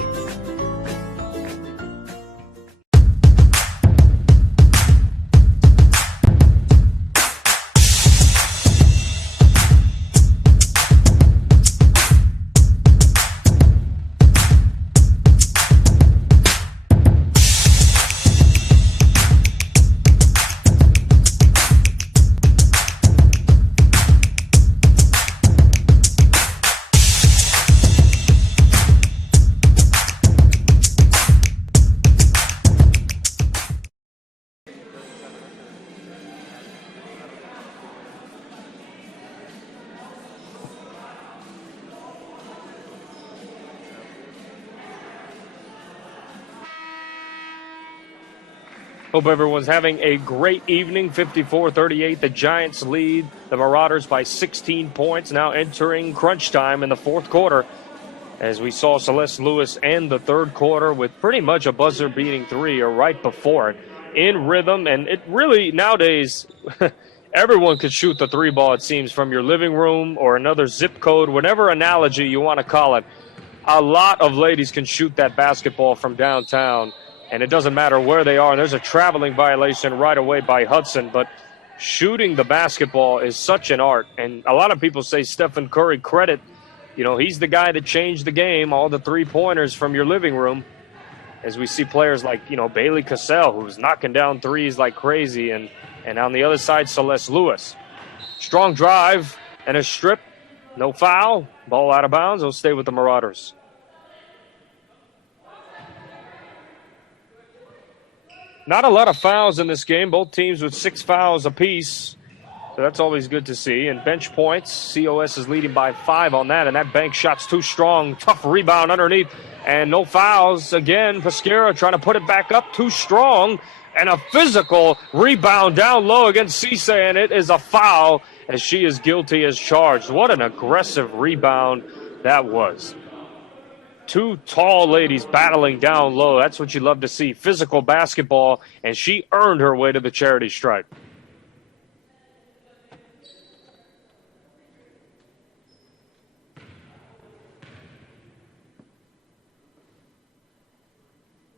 Hope everyone's having a great evening. 54-38, the Giants lead the Marauders by 16 points, now entering crunch time in the fourth quarter. As we saw Celeste Lewis end the third quarter with pretty much a buzzer-beating three or right before it, in rhythm. And it really, nowadays, everyone could shoot the three ball, it seems, from your living room or another zip code, whatever analogy you want to call it. A lot of ladies can shoot that basketball from downtown, and it doesn't matter where they are. And there's a traveling violation right away by Hudson, but shooting the basketball is such an art. And a lot of people say Stephen Curry credit. You know, he's the guy that changed the game, all the three-pointers from your living room, as we see players like, you know, Bailey Cassell, who's knocking down threes like crazy, and on the other side, Celeste Lewis. Strong drive and a strip. No foul. Ball out of bounds. It'll stay with the Marauders. Not a lot of fouls in this game. Both teams with 6 fouls apiece. So that's always good to see. And bench points, COS is leading by 5 on that. And that bank shot's too strong. Tough rebound underneath. And no fouls. Again, Pesquera trying to put it back up. Too strong. And a physical rebound down low against Cisse. And it is a foul as she is guilty as charged. What an aggressive rebound that was. 2 tall ladies battling down low. That's what you love to see. Physical basketball. And she earned her way to the charity stripe.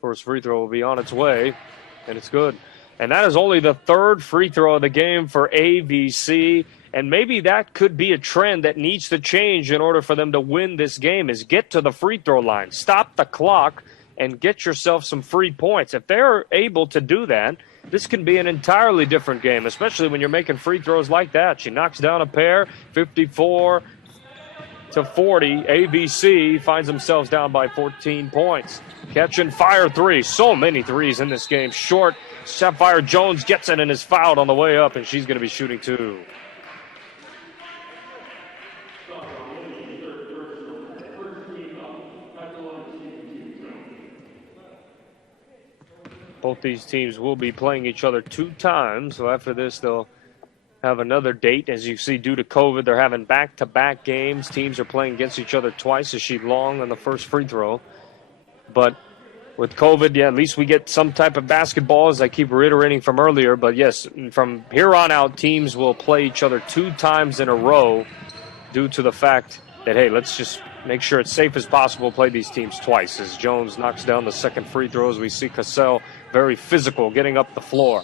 First free throw will be on its way, and it's good. And that is only the 3rd free throw of the game for AVC, and maybe that could be a trend that needs to change in order for them to win this game, is get to the free throw line, stop the clock, and get yourself some free points. If they're able to do that, this can be an entirely different game, especially when you're making free throws like that. She knocks down a pair, 54-40. ABC finds themselves down by 14 points. Catch and fire three. So many threes in this game. Short. Sapphire Jones gets it and is fouled on the way up, and she's going to be shooting 2. Both these teams will be playing each other 2 times. So after this, they'll have another date. As you see, due to COVID, they're having back-to-back games. Teams are playing against each other twice as she long on the first free throw. But with COVID, yeah, at least we get some type of basketball, as I keep reiterating from earlier. But, yes, from here on out, teams will play each other 2 times in a row due to the fact that, hey, let's just make sure it's safe as possible to play these teams twice. As Jones knocks down the second free throw, as we see Cassell very physical, getting up the floor.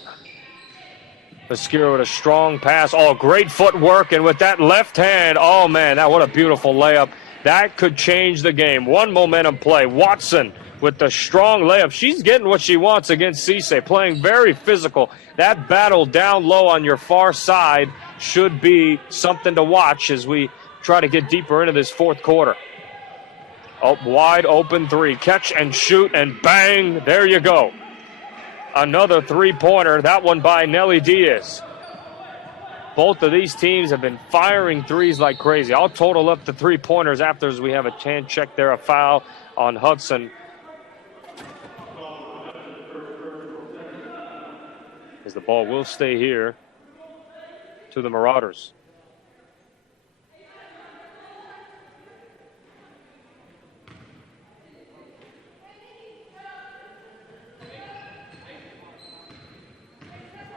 Pesquera with a strong pass. Oh, great footwork, and with that left hand, oh, man, what a beautiful layup. That could change the game. One momentum play. Watson with the strong layup. She's getting what she wants against Cisse, playing very physical. That battle down low on your far side should be something to watch as we try to get deeper into this fourth quarter. Oh, wide open 3. Catch and shoot, and bang, there you go. Another three-pointer, that one by Nelly Diaz. Both of these teams have been firing threes like crazy. I'll total up the three-pointers after, as we have a hand check there, a foul on Hudson. As the ball will stay here to the Marauders.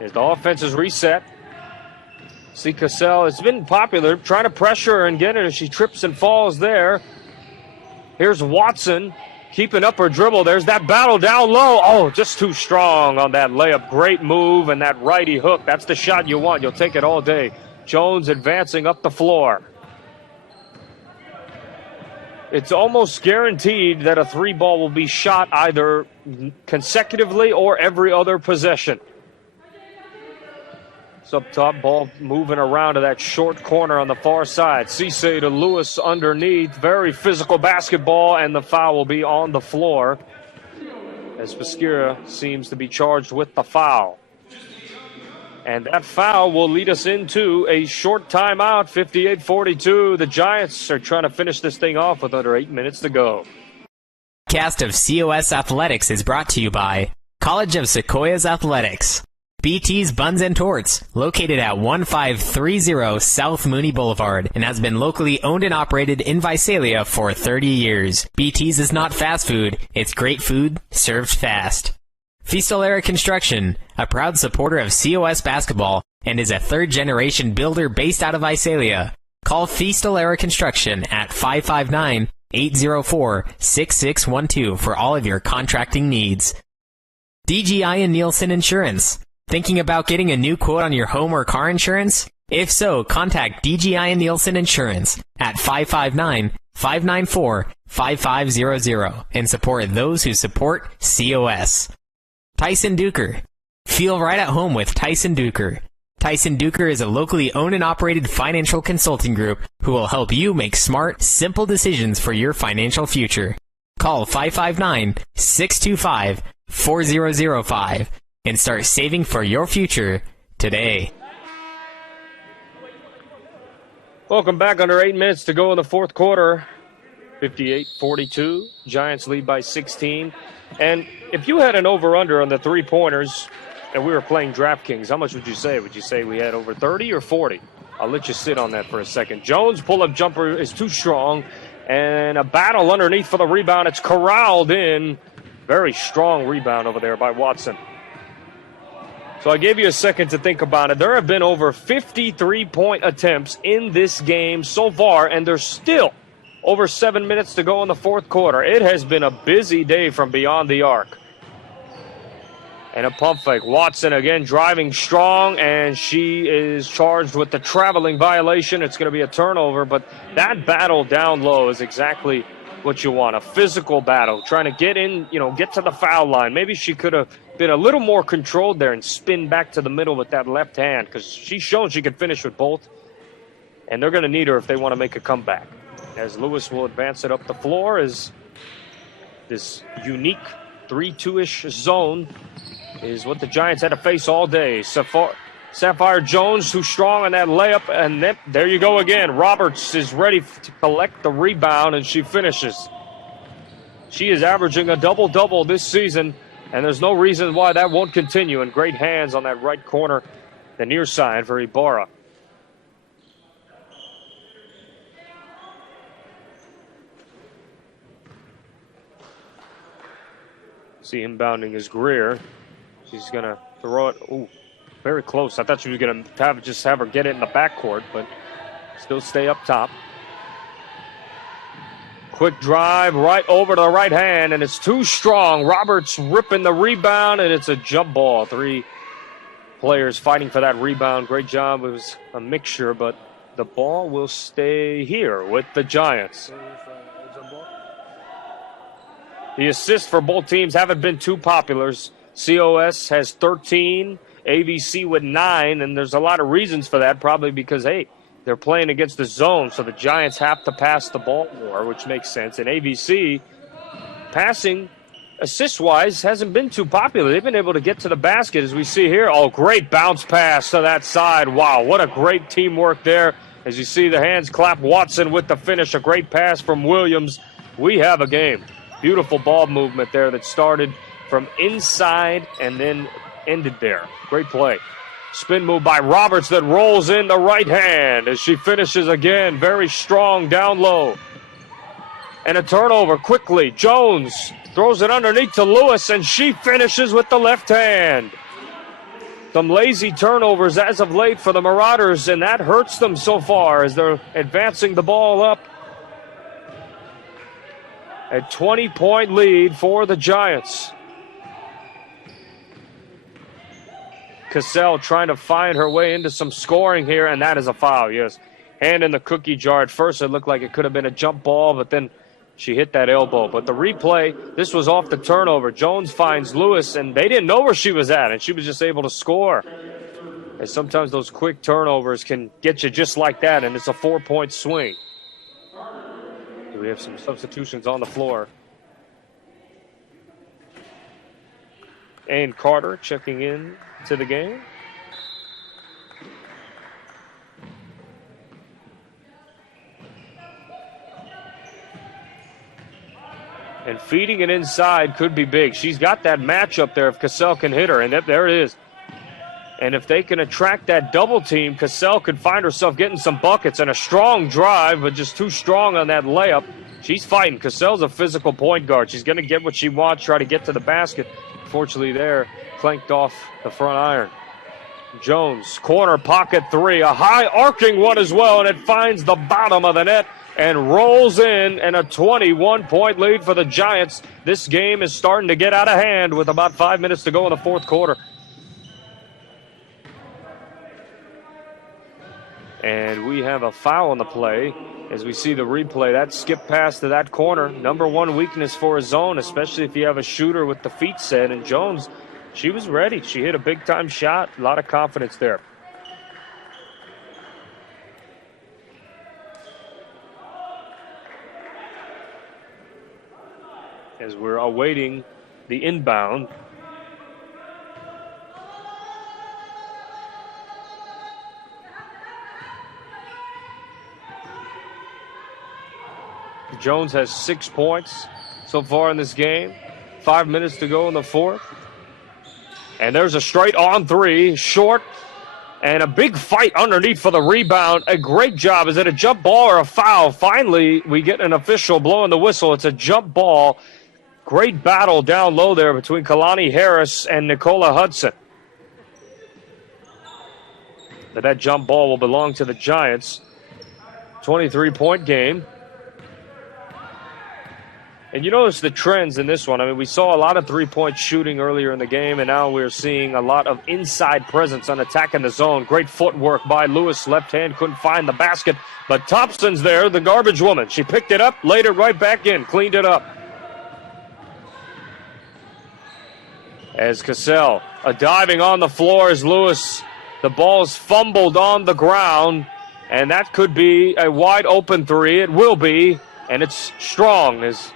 As the offense is reset. See Cassell, it's been popular, trying to pressure her and get it as she trips and falls there. Here's Watson, keeping up her dribble. There's that battle down low. Oh, just too strong on that layup. Great move, and that righty hook. That's the shot you want. You'll take it all day. Jones advancing up the floor. It's almost guaranteed that a 3-ball will be shot either consecutively or every other possession. Up top, ball moving around to that short corner on the far side. Cisse to Lewis underneath. Very physical basketball, and the foul will be on the floor as Pesquera seems to be charged with the foul. And that foul will lead us into a short timeout, 58-42. The Giants are trying to finish this thing off with under 8 minutes to go. Cast of COS Athletics is brought to you by College of Sequoias Athletics. BT's Buns and Torts, located at 1530 South Mooney Boulevard, and has been locally owned and operated in Visalia for 30 years. BT's is not fast food, it's great food served fast. Fistolera Construction, a proud supporter of COS basketball, and is a third-generation builder based out of Visalia. Call Fistolera Construction at 559-804-6612 for all of your contracting needs. DGI and Nielsen Insurance. Thinking about getting a new quote on your home or car insurance? If so, contact DGI and Nielsen Insurance at 559-594-5500 and support those who support COS. Tyson Duker. Feel right at home with Tyson Duker. Tyson Duker is a locally owned and operated financial consulting group who will help you make smart, simple decisions for your financial future. Call 559-625-4005 and start saving for your future today. Welcome back. Under 8 minutes to go in the fourth quarter. 58-42. Giants lead by 16. And if you had an over-under on the three-pointers and we were playing DraftKings, how much would you say? Would you say we had over 30 or 40? I'll let you sit on that for a second. Jones' pull-up jumper is too strong, and a battle underneath for the rebound. It's corralled in. Very strong rebound over there by Watson. So I gave you a second to think about it. There have been over 53-point attempts in this game so far, and there's still over 7 minutes to go in the fourth quarter. It has been a busy day from beyond the arc. And a pump fake. Watson again driving strong, and she is charged with the traveling violation. It's going to be a turnover, but that battle down low is exactly what you want. A physical battle, trying to get in, get to the foul line. Maybe she could have been a little more controlled there and spin back to the middle with that left hand, because she's shown she can finish with both. And they're going to need her if they want to make a comeback. As Lewis will advance it up the floor as this unique 3-2-ish zone is what the Giants had to face all day. Sapphire Jones, too strong on that layup, and there you go again. Roberts is ready to collect the rebound, and she finishes. She is averaging a double-double this season, and there's no reason why that won't continue. And great hands on that right corner, the near side for Ibarra. See him bounding his Greer. She's going to throw it. Ooh, very close. I thought she was going to have her get it in the backcourt, but still stay up top. Quick drive right over to the right hand, and it's too strong. Roberts ripping the rebound, and it's a jump ball. 3 players fighting for that rebound. Great job. It was a mixture, but the ball will stay here with the Giants. The assists for both teams haven't been too popular. COS has 13, AVC with 9, and there's a lot of reasons for that, probably because, hey, they're playing against the zone, so the Giants have to pass the ball more, which makes sense. And AVC, passing, assist-wise, hasn't been too popular. They've been able to get to the basket, as we see here. Oh, great bounce pass to that side. Wow, what a great teamwork there. As you see the hands clap, Watson with the finish. A great pass from Williams. We have a game. Beautiful ball movement there that started from inside and then ended there. Great play. Spin move by Roberts that rolls in the right hand as she finishes again. Very strong down low. And a turnover quickly. Jones throws it underneath to Lewis, and she finishes with the left hand. Some lazy turnovers as of late for the Marauders, and that hurts them so far as they're advancing the ball up. A 20-point lead for the Giants. Cassell trying to find her way into some scoring here, and that is a foul, yes. Hand in the cookie jar. At first it looked like it could have been a jump ball, but then she hit that elbow. But the replay, this was off the turnover. Jones finds Lewis, and they didn't know where she was at, and she was just able to score. And sometimes those quick turnovers can get you just like that, and it's a 4-point swing. We have some substitutions on the floor. And Carter checking in to the game. And feeding it inside could be big. She's got that matchup there if Cassell can hit her, and there it is. And if they can attract that double team, Cassell could find herself getting some buckets and a strong drive, but just too strong on that layup. She's fighting. Cassell's a physical point guard. She's going to get what she wants, try to get to the basket. Fortunately there, clanked off the front iron. Jones, corner pocket three, a high arcing one as well, and it finds the bottom of the net and rolls in, and a 21-point lead for the Giants. This game is starting to get out of hand with about 5 minutes to go in the fourth quarter. And we have a foul on the play as we see the replay. That skip pass to that corner, number one weakness for a zone, especially if you have a shooter with the feet set. And Jones, she was ready. She hit a big-time shot. A lot of confidence there. As we're awaiting the inbound. Jones has 6 points so far in this game. 5 minutes to go in the fourth. And there's a straight on three, short, and a big fight underneath for the rebound. A great job. Is it a jump ball or a foul? Finally, we get an official blowing the whistle. It's a jump ball. Great battle down low there between Kalani Harris and Nicola Hudson. But that jump ball will belong to the Giants. 23-point game. And you notice the trends in this one. I mean, we saw a lot of three-point shooting earlier in the game, and now we're seeing a lot of inside presence on attacking the zone. Great footwork by Lewis. Left hand couldn't find the basket, but Thompson's there, the garbage woman. She picked it up, laid it right back in, cleaned it up. As Cassell, diving on the floor as Lewis. The ball's fumbled on the ground, and that could be a wide-open three. It will be, and it's strong as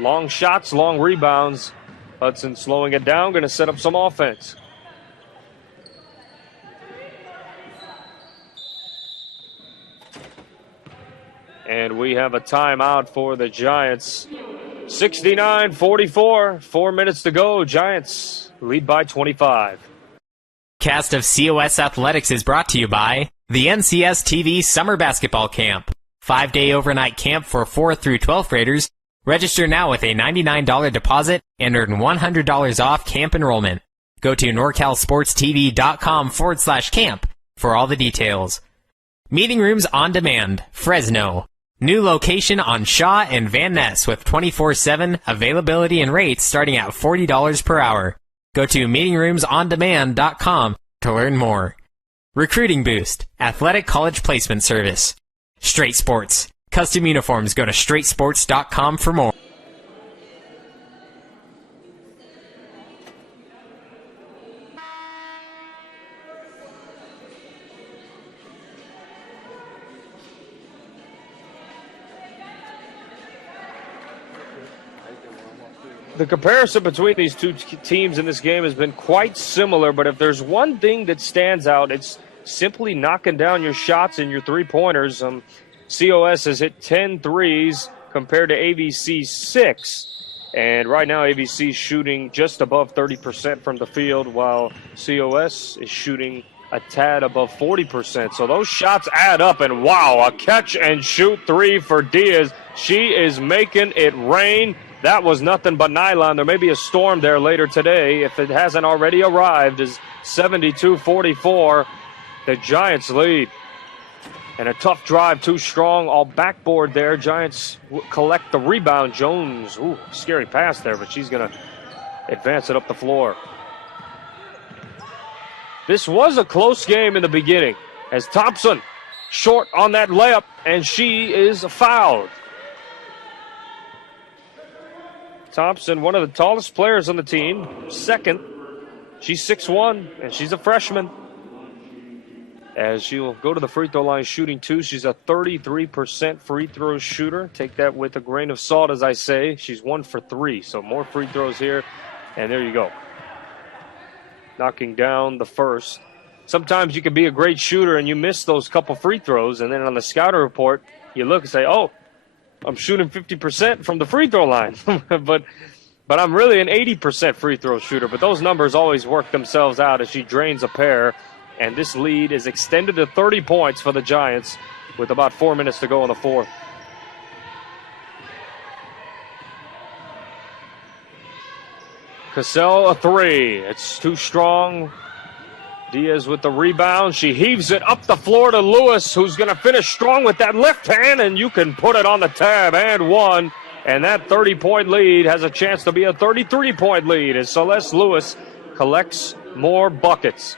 long shots, long rebounds. Hudson slowing it down, going to set up some offense. And we have a timeout for the Giants. 69-44, 4 minutes to go. Giants lead by 25. Cast of COS Athletics is brought to you by the NCS TV Summer Basketball Camp. 5-day overnight camp for 4th through 12th graders. Register now with a $99 deposit and earn $100 off camp enrollment. Go to NorCalSportsTV.com/camp for all the details. Meeting Rooms on Demand, Fresno. New location on Shaw and Van Ness with 24/7 availability and rates starting at $40 per hour. Go to meetingroomsondemand.com to learn more. Recruiting Boost, Athletic College Placement Service. Straight Sports. Custom uniforms. Go to straightsports.com for more. The comparison between these two teams in this game has been quite similar, but if there's one thing that stands out, it's simply knocking down your shots and your three-pointers. COS has hit 10 threes compared to AVC 6. And right now AVC is shooting just above 30% from the field, while COS is shooting a tad above 40%. So those shots add up, and wow, a catch-and-shoot three for Diaz. She is making it rain. That was nothing but nylon. There may be a storm there later today if it hasn't already arrived. Is 72-44, the Giants lead. And a tough drive, too strong, all backboard there. Giants collect the rebound. Jones, ooh, scary pass there, but she's going to advance it up the floor. This was a close game in the beginning as Thompson short on that layup, and she is fouled. Thompson, one of the tallest players on the team, second. She's 6'1", and she's a freshman. As she'll go to the free throw line shooting two. She's a 33% free throw shooter. Take that with a grain of salt, as I say. She's 1 for 3, so more free throws here. And there you go. Knocking down the first. Sometimes you can be a great shooter and you miss those couple free throws, and then on the scouting report, you look and say, oh, I'm shooting 50% from the free throw line, but I'm really an 80% free throw shooter. But those numbers always work themselves out as she drains a pair, and this lead is extended to 30 points for the Giants with about 4 minutes to go in the fourth. Cassell a three. It's too strong. Diaz with the rebound. She heaves it up the floor to Lewis, who's going to finish strong with that left hand, and you can put it on the tab and one. And that 30-point lead has a chance to be a 33-point lead as Celeste Lewis collects more buckets.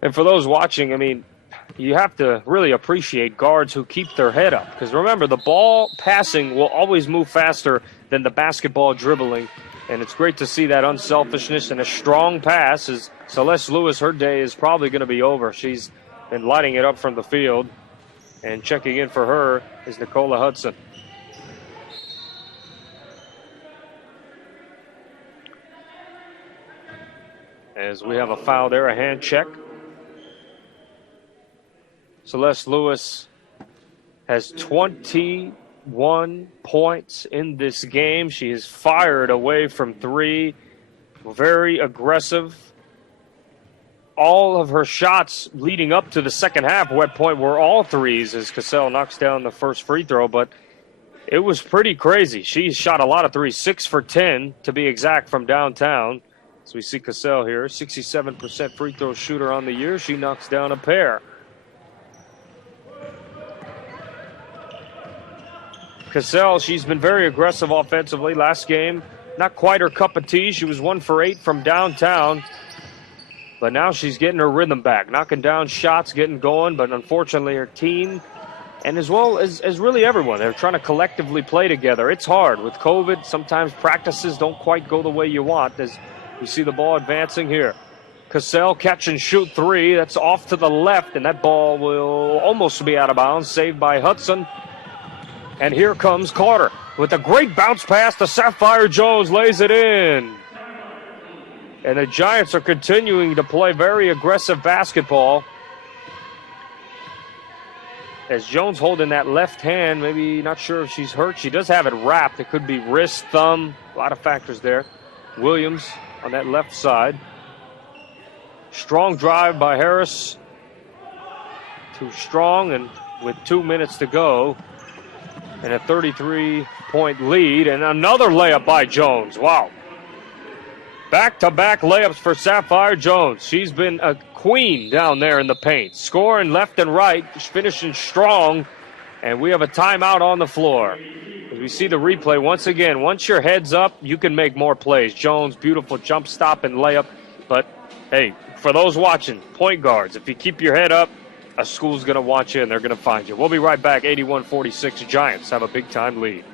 And for those watching, I mean, you have to really appreciate guards who keep their head up. Because remember, the ball passing will always move faster than the basketball dribbling. And it's great to see that unselfishness and a strong pass as Celeste Lewis, her day is probably going to be over. She's been lighting it up from the field. And checking in for her is Nicola Hudson. As we have a foul there, a hand check. Celeste Lewis has 21 points in this game. She is fired away from three. Very aggressive. All of her shots leading up to the second half, at point were all threes as Cassell knocks down the first free throw, but it was pretty crazy. She shot a lot of threes, 6 for 10 to be exact from downtown. So we see Cassell here, 67% free throw shooter on the year. She knocks down a pair. Cassell, she's been very aggressive offensively. Last game, not quite her cup of tea. She was 1 for 8 from downtown. But now she's getting her rhythm back, knocking down shots, getting going. But unfortunately, her team, and as well as really everyone, they're trying to collectively play together. It's hard. With COVID, sometimes practices don't quite go the way you want, as we see the ball advancing here. Cassell catch and shoot three. That's off to the left, and that ball will almost be out of bounds, saved by Hudson. And here comes Carter with a great bounce pass to Sapphire Jones, lays it in. And the Giants are continuing to play very aggressive basketball. As Jones holding that left hand, maybe not sure if she's hurt. She does have it wrapped. It could be wrist, thumb, a lot of factors there. Williams on that left side. Strong drive by Harris. Too strong, and with 2 minutes to go. And a 33-point lead, and another layup by Jones. Wow. Back-to-back layups for Sapphire Jones. She's been a queen down there in the paint. Scoring left and right, finishing strong. And we have a timeout on the floor. As we see the replay once again, once your head's up, you can make more plays. Jones, beautiful jump stop and layup. But, hey, for those watching, point guards, if you keep your head up, a school's going to watch you and they're going to find you. We'll be right back. 81-46 Giants have a big-time lead.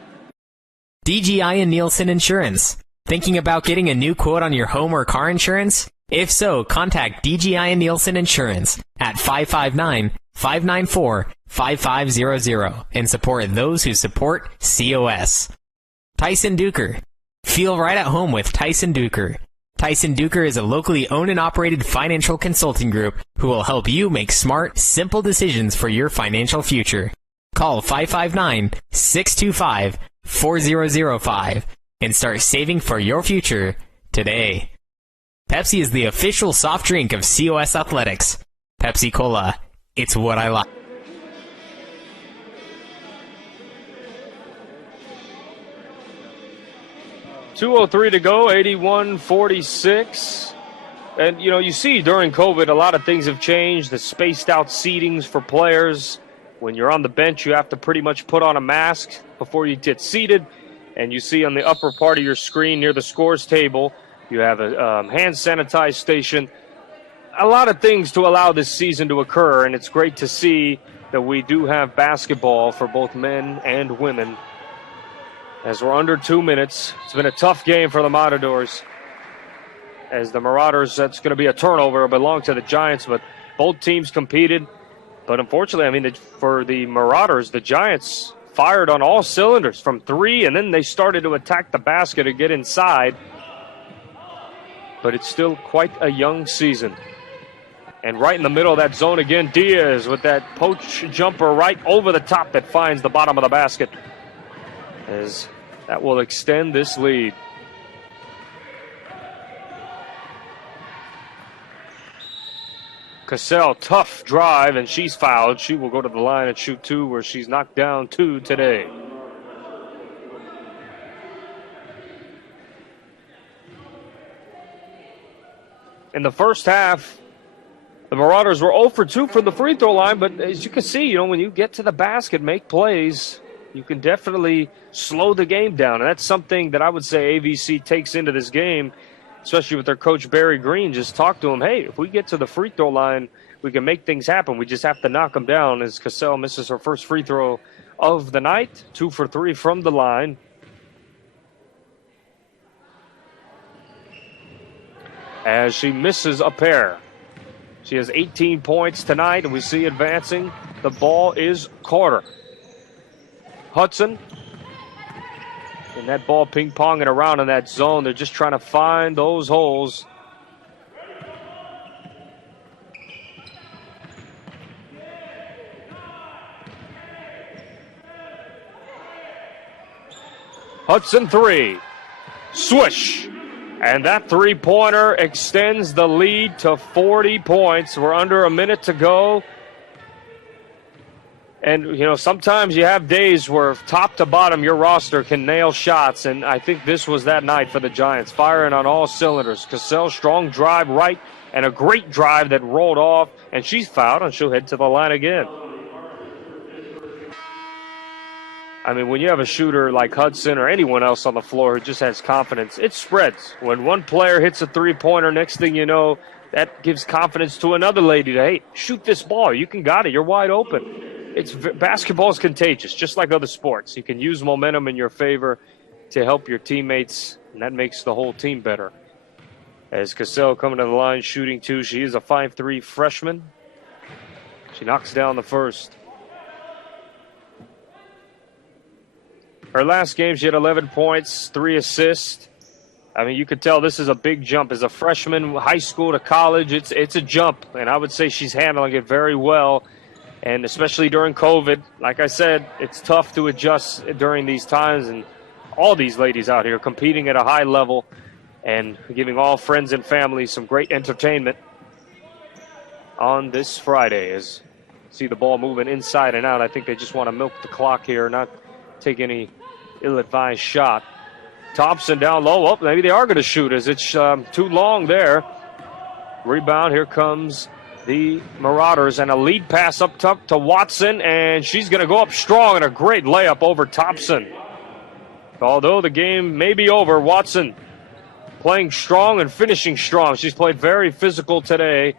DGI and Nielsen Insurance. Thinking about getting a new quote on your home or car insurance? If so, contact DGI and Nielsen Insurance at 559-594-5500 and support those who support COS. Tyson Duker. Feel right at home with Tyson Duker. Tyson Duker is a locally owned and operated financial consulting group who will help you make smart, simple decisions for your financial future. Call 559-625-4005 and start saving for your future today. Pepsi is the official soft drink of COS Athletics. Pepsi Cola, it's what I like. .203 to go, 81-46. And, you know, you see during COVID, a lot of things have changed. The spaced out seatings for players. When you're on the bench, you have to pretty much put on a mask before you get seated. And you see on the upper part of your screen near the scores table, you have a hand sanitized station. A lot of things to allow this season to occur, and it's great to see that we do have basketball for both men and women. As we're under 2 minutes, it's been a tough game for the Marauders. As the Marauders, that's going to be a turnover, belong to the Giants, but both teams competed. But unfortunately, I mean, for the Marauders, the Giants fired on all cylinders from three, and then they started to attack the basket and get inside. But it's still quite a young season. And right in the middle of that zone again, Diaz with that poach jumper right over the top that finds the bottom of the basket. As that will extend this lead. Cassell, tough drive, and she's fouled. She will go to the line and shoot 2, where she's knocked down 2 today. In the first half, the Marauders were 0 for 2 from the free throw line, but as you can see, when you get to the basket, make plays, you can definitely slow the game down. And that's something that I would say AVC takes into this game, especially with their coach Barry Green. Just talk to him, hey, if we get to the free throw line, we can make things happen. We just have to knock them down, as Cassell misses her first free throw of the night, 2 for 3 from the line. As she misses a pair. She has 18 points tonight, and we see advancing. The ball is Carter. Hudson. And that ball ping-ponging around in that zone. They're just trying to find those holes. Hudson 3. Swish. And that three-pointer extends the lead to 40 points. We're under a minute to go. And, sometimes you have days where top to bottom your roster can nail shots, and I think this was that night for the Giants, firing on all cylinders. Cassell, strong drive right, and a great drive that rolled off, and she's fouled, and she'll head to the line again. I mean, when you have a shooter like Hudson or anyone else on the floor who just has confidence, it spreads. When one player hits a three-pointer, next thing you know, that gives confidence to another lady to, hey, shoot this ball. You can got it. You're wide open. Basketball is contagious, just like other sports. You can use momentum in your favor to help your teammates, and that makes the whole team better. As Cassell coming to the line, shooting 2. She is a 5'3" freshman. She knocks down the first. Her last game, she had 11 points, 3 assists. I mean, you could tell this is a big jump. As a freshman, high school to college, it's a jump, and I would say she's handling it very well. And especially during COVID, like I said, it's tough to adjust during these times. And all these ladies out here competing at a high level and giving all friends and family some great entertainment on this Friday. As you see the ball moving inside and out, I think they just want to milk the clock here, not take any ill-advised shot. Thompson down low. Oh, maybe they are going to shoot as it's too long there. Rebound. Here comes the Marauders, and a lead pass up top to Watson, and she's going to go up strong, and a great layup over Thompson. Although the game may be over, Watson playing strong and finishing strong. She's played very physical today,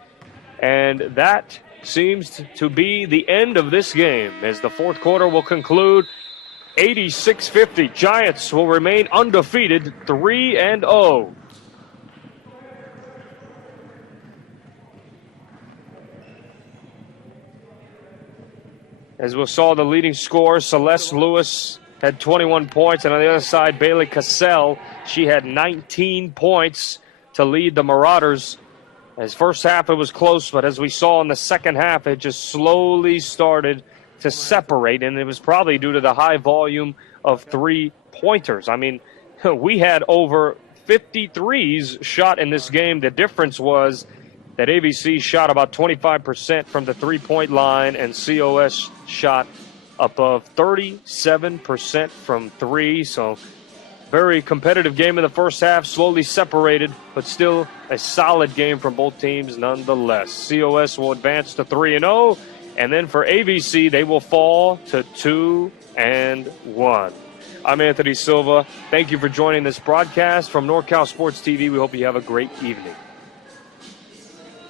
and that seems to be the end of this game as the fourth quarter will conclude 86-50. Giants will remain undefeated, 3-0. As we saw the leading scorer, Celeste Lewis had 21 points. And on the other side, Bailey Cassell, she had 19 points to lead the Marauders. As first half, it was close, but as we saw in the second half, it just slowly started to separate. And it was probably due to the high volume of three-pointers. I mean, we had over 53s shot in this game. The difference was that AVC shot about 25% from the three-point line, and COS shot above 37% from three. So very competitive game in the first half, slowly separated, but still a solid game from both teams nonetheless. COS will advance to 3-0, and then for AVC, they will fall to 2-1. I'm Anthony Silva. Thank you for joining this broadcast from NorCal Sports TV. We hope you have a great evening.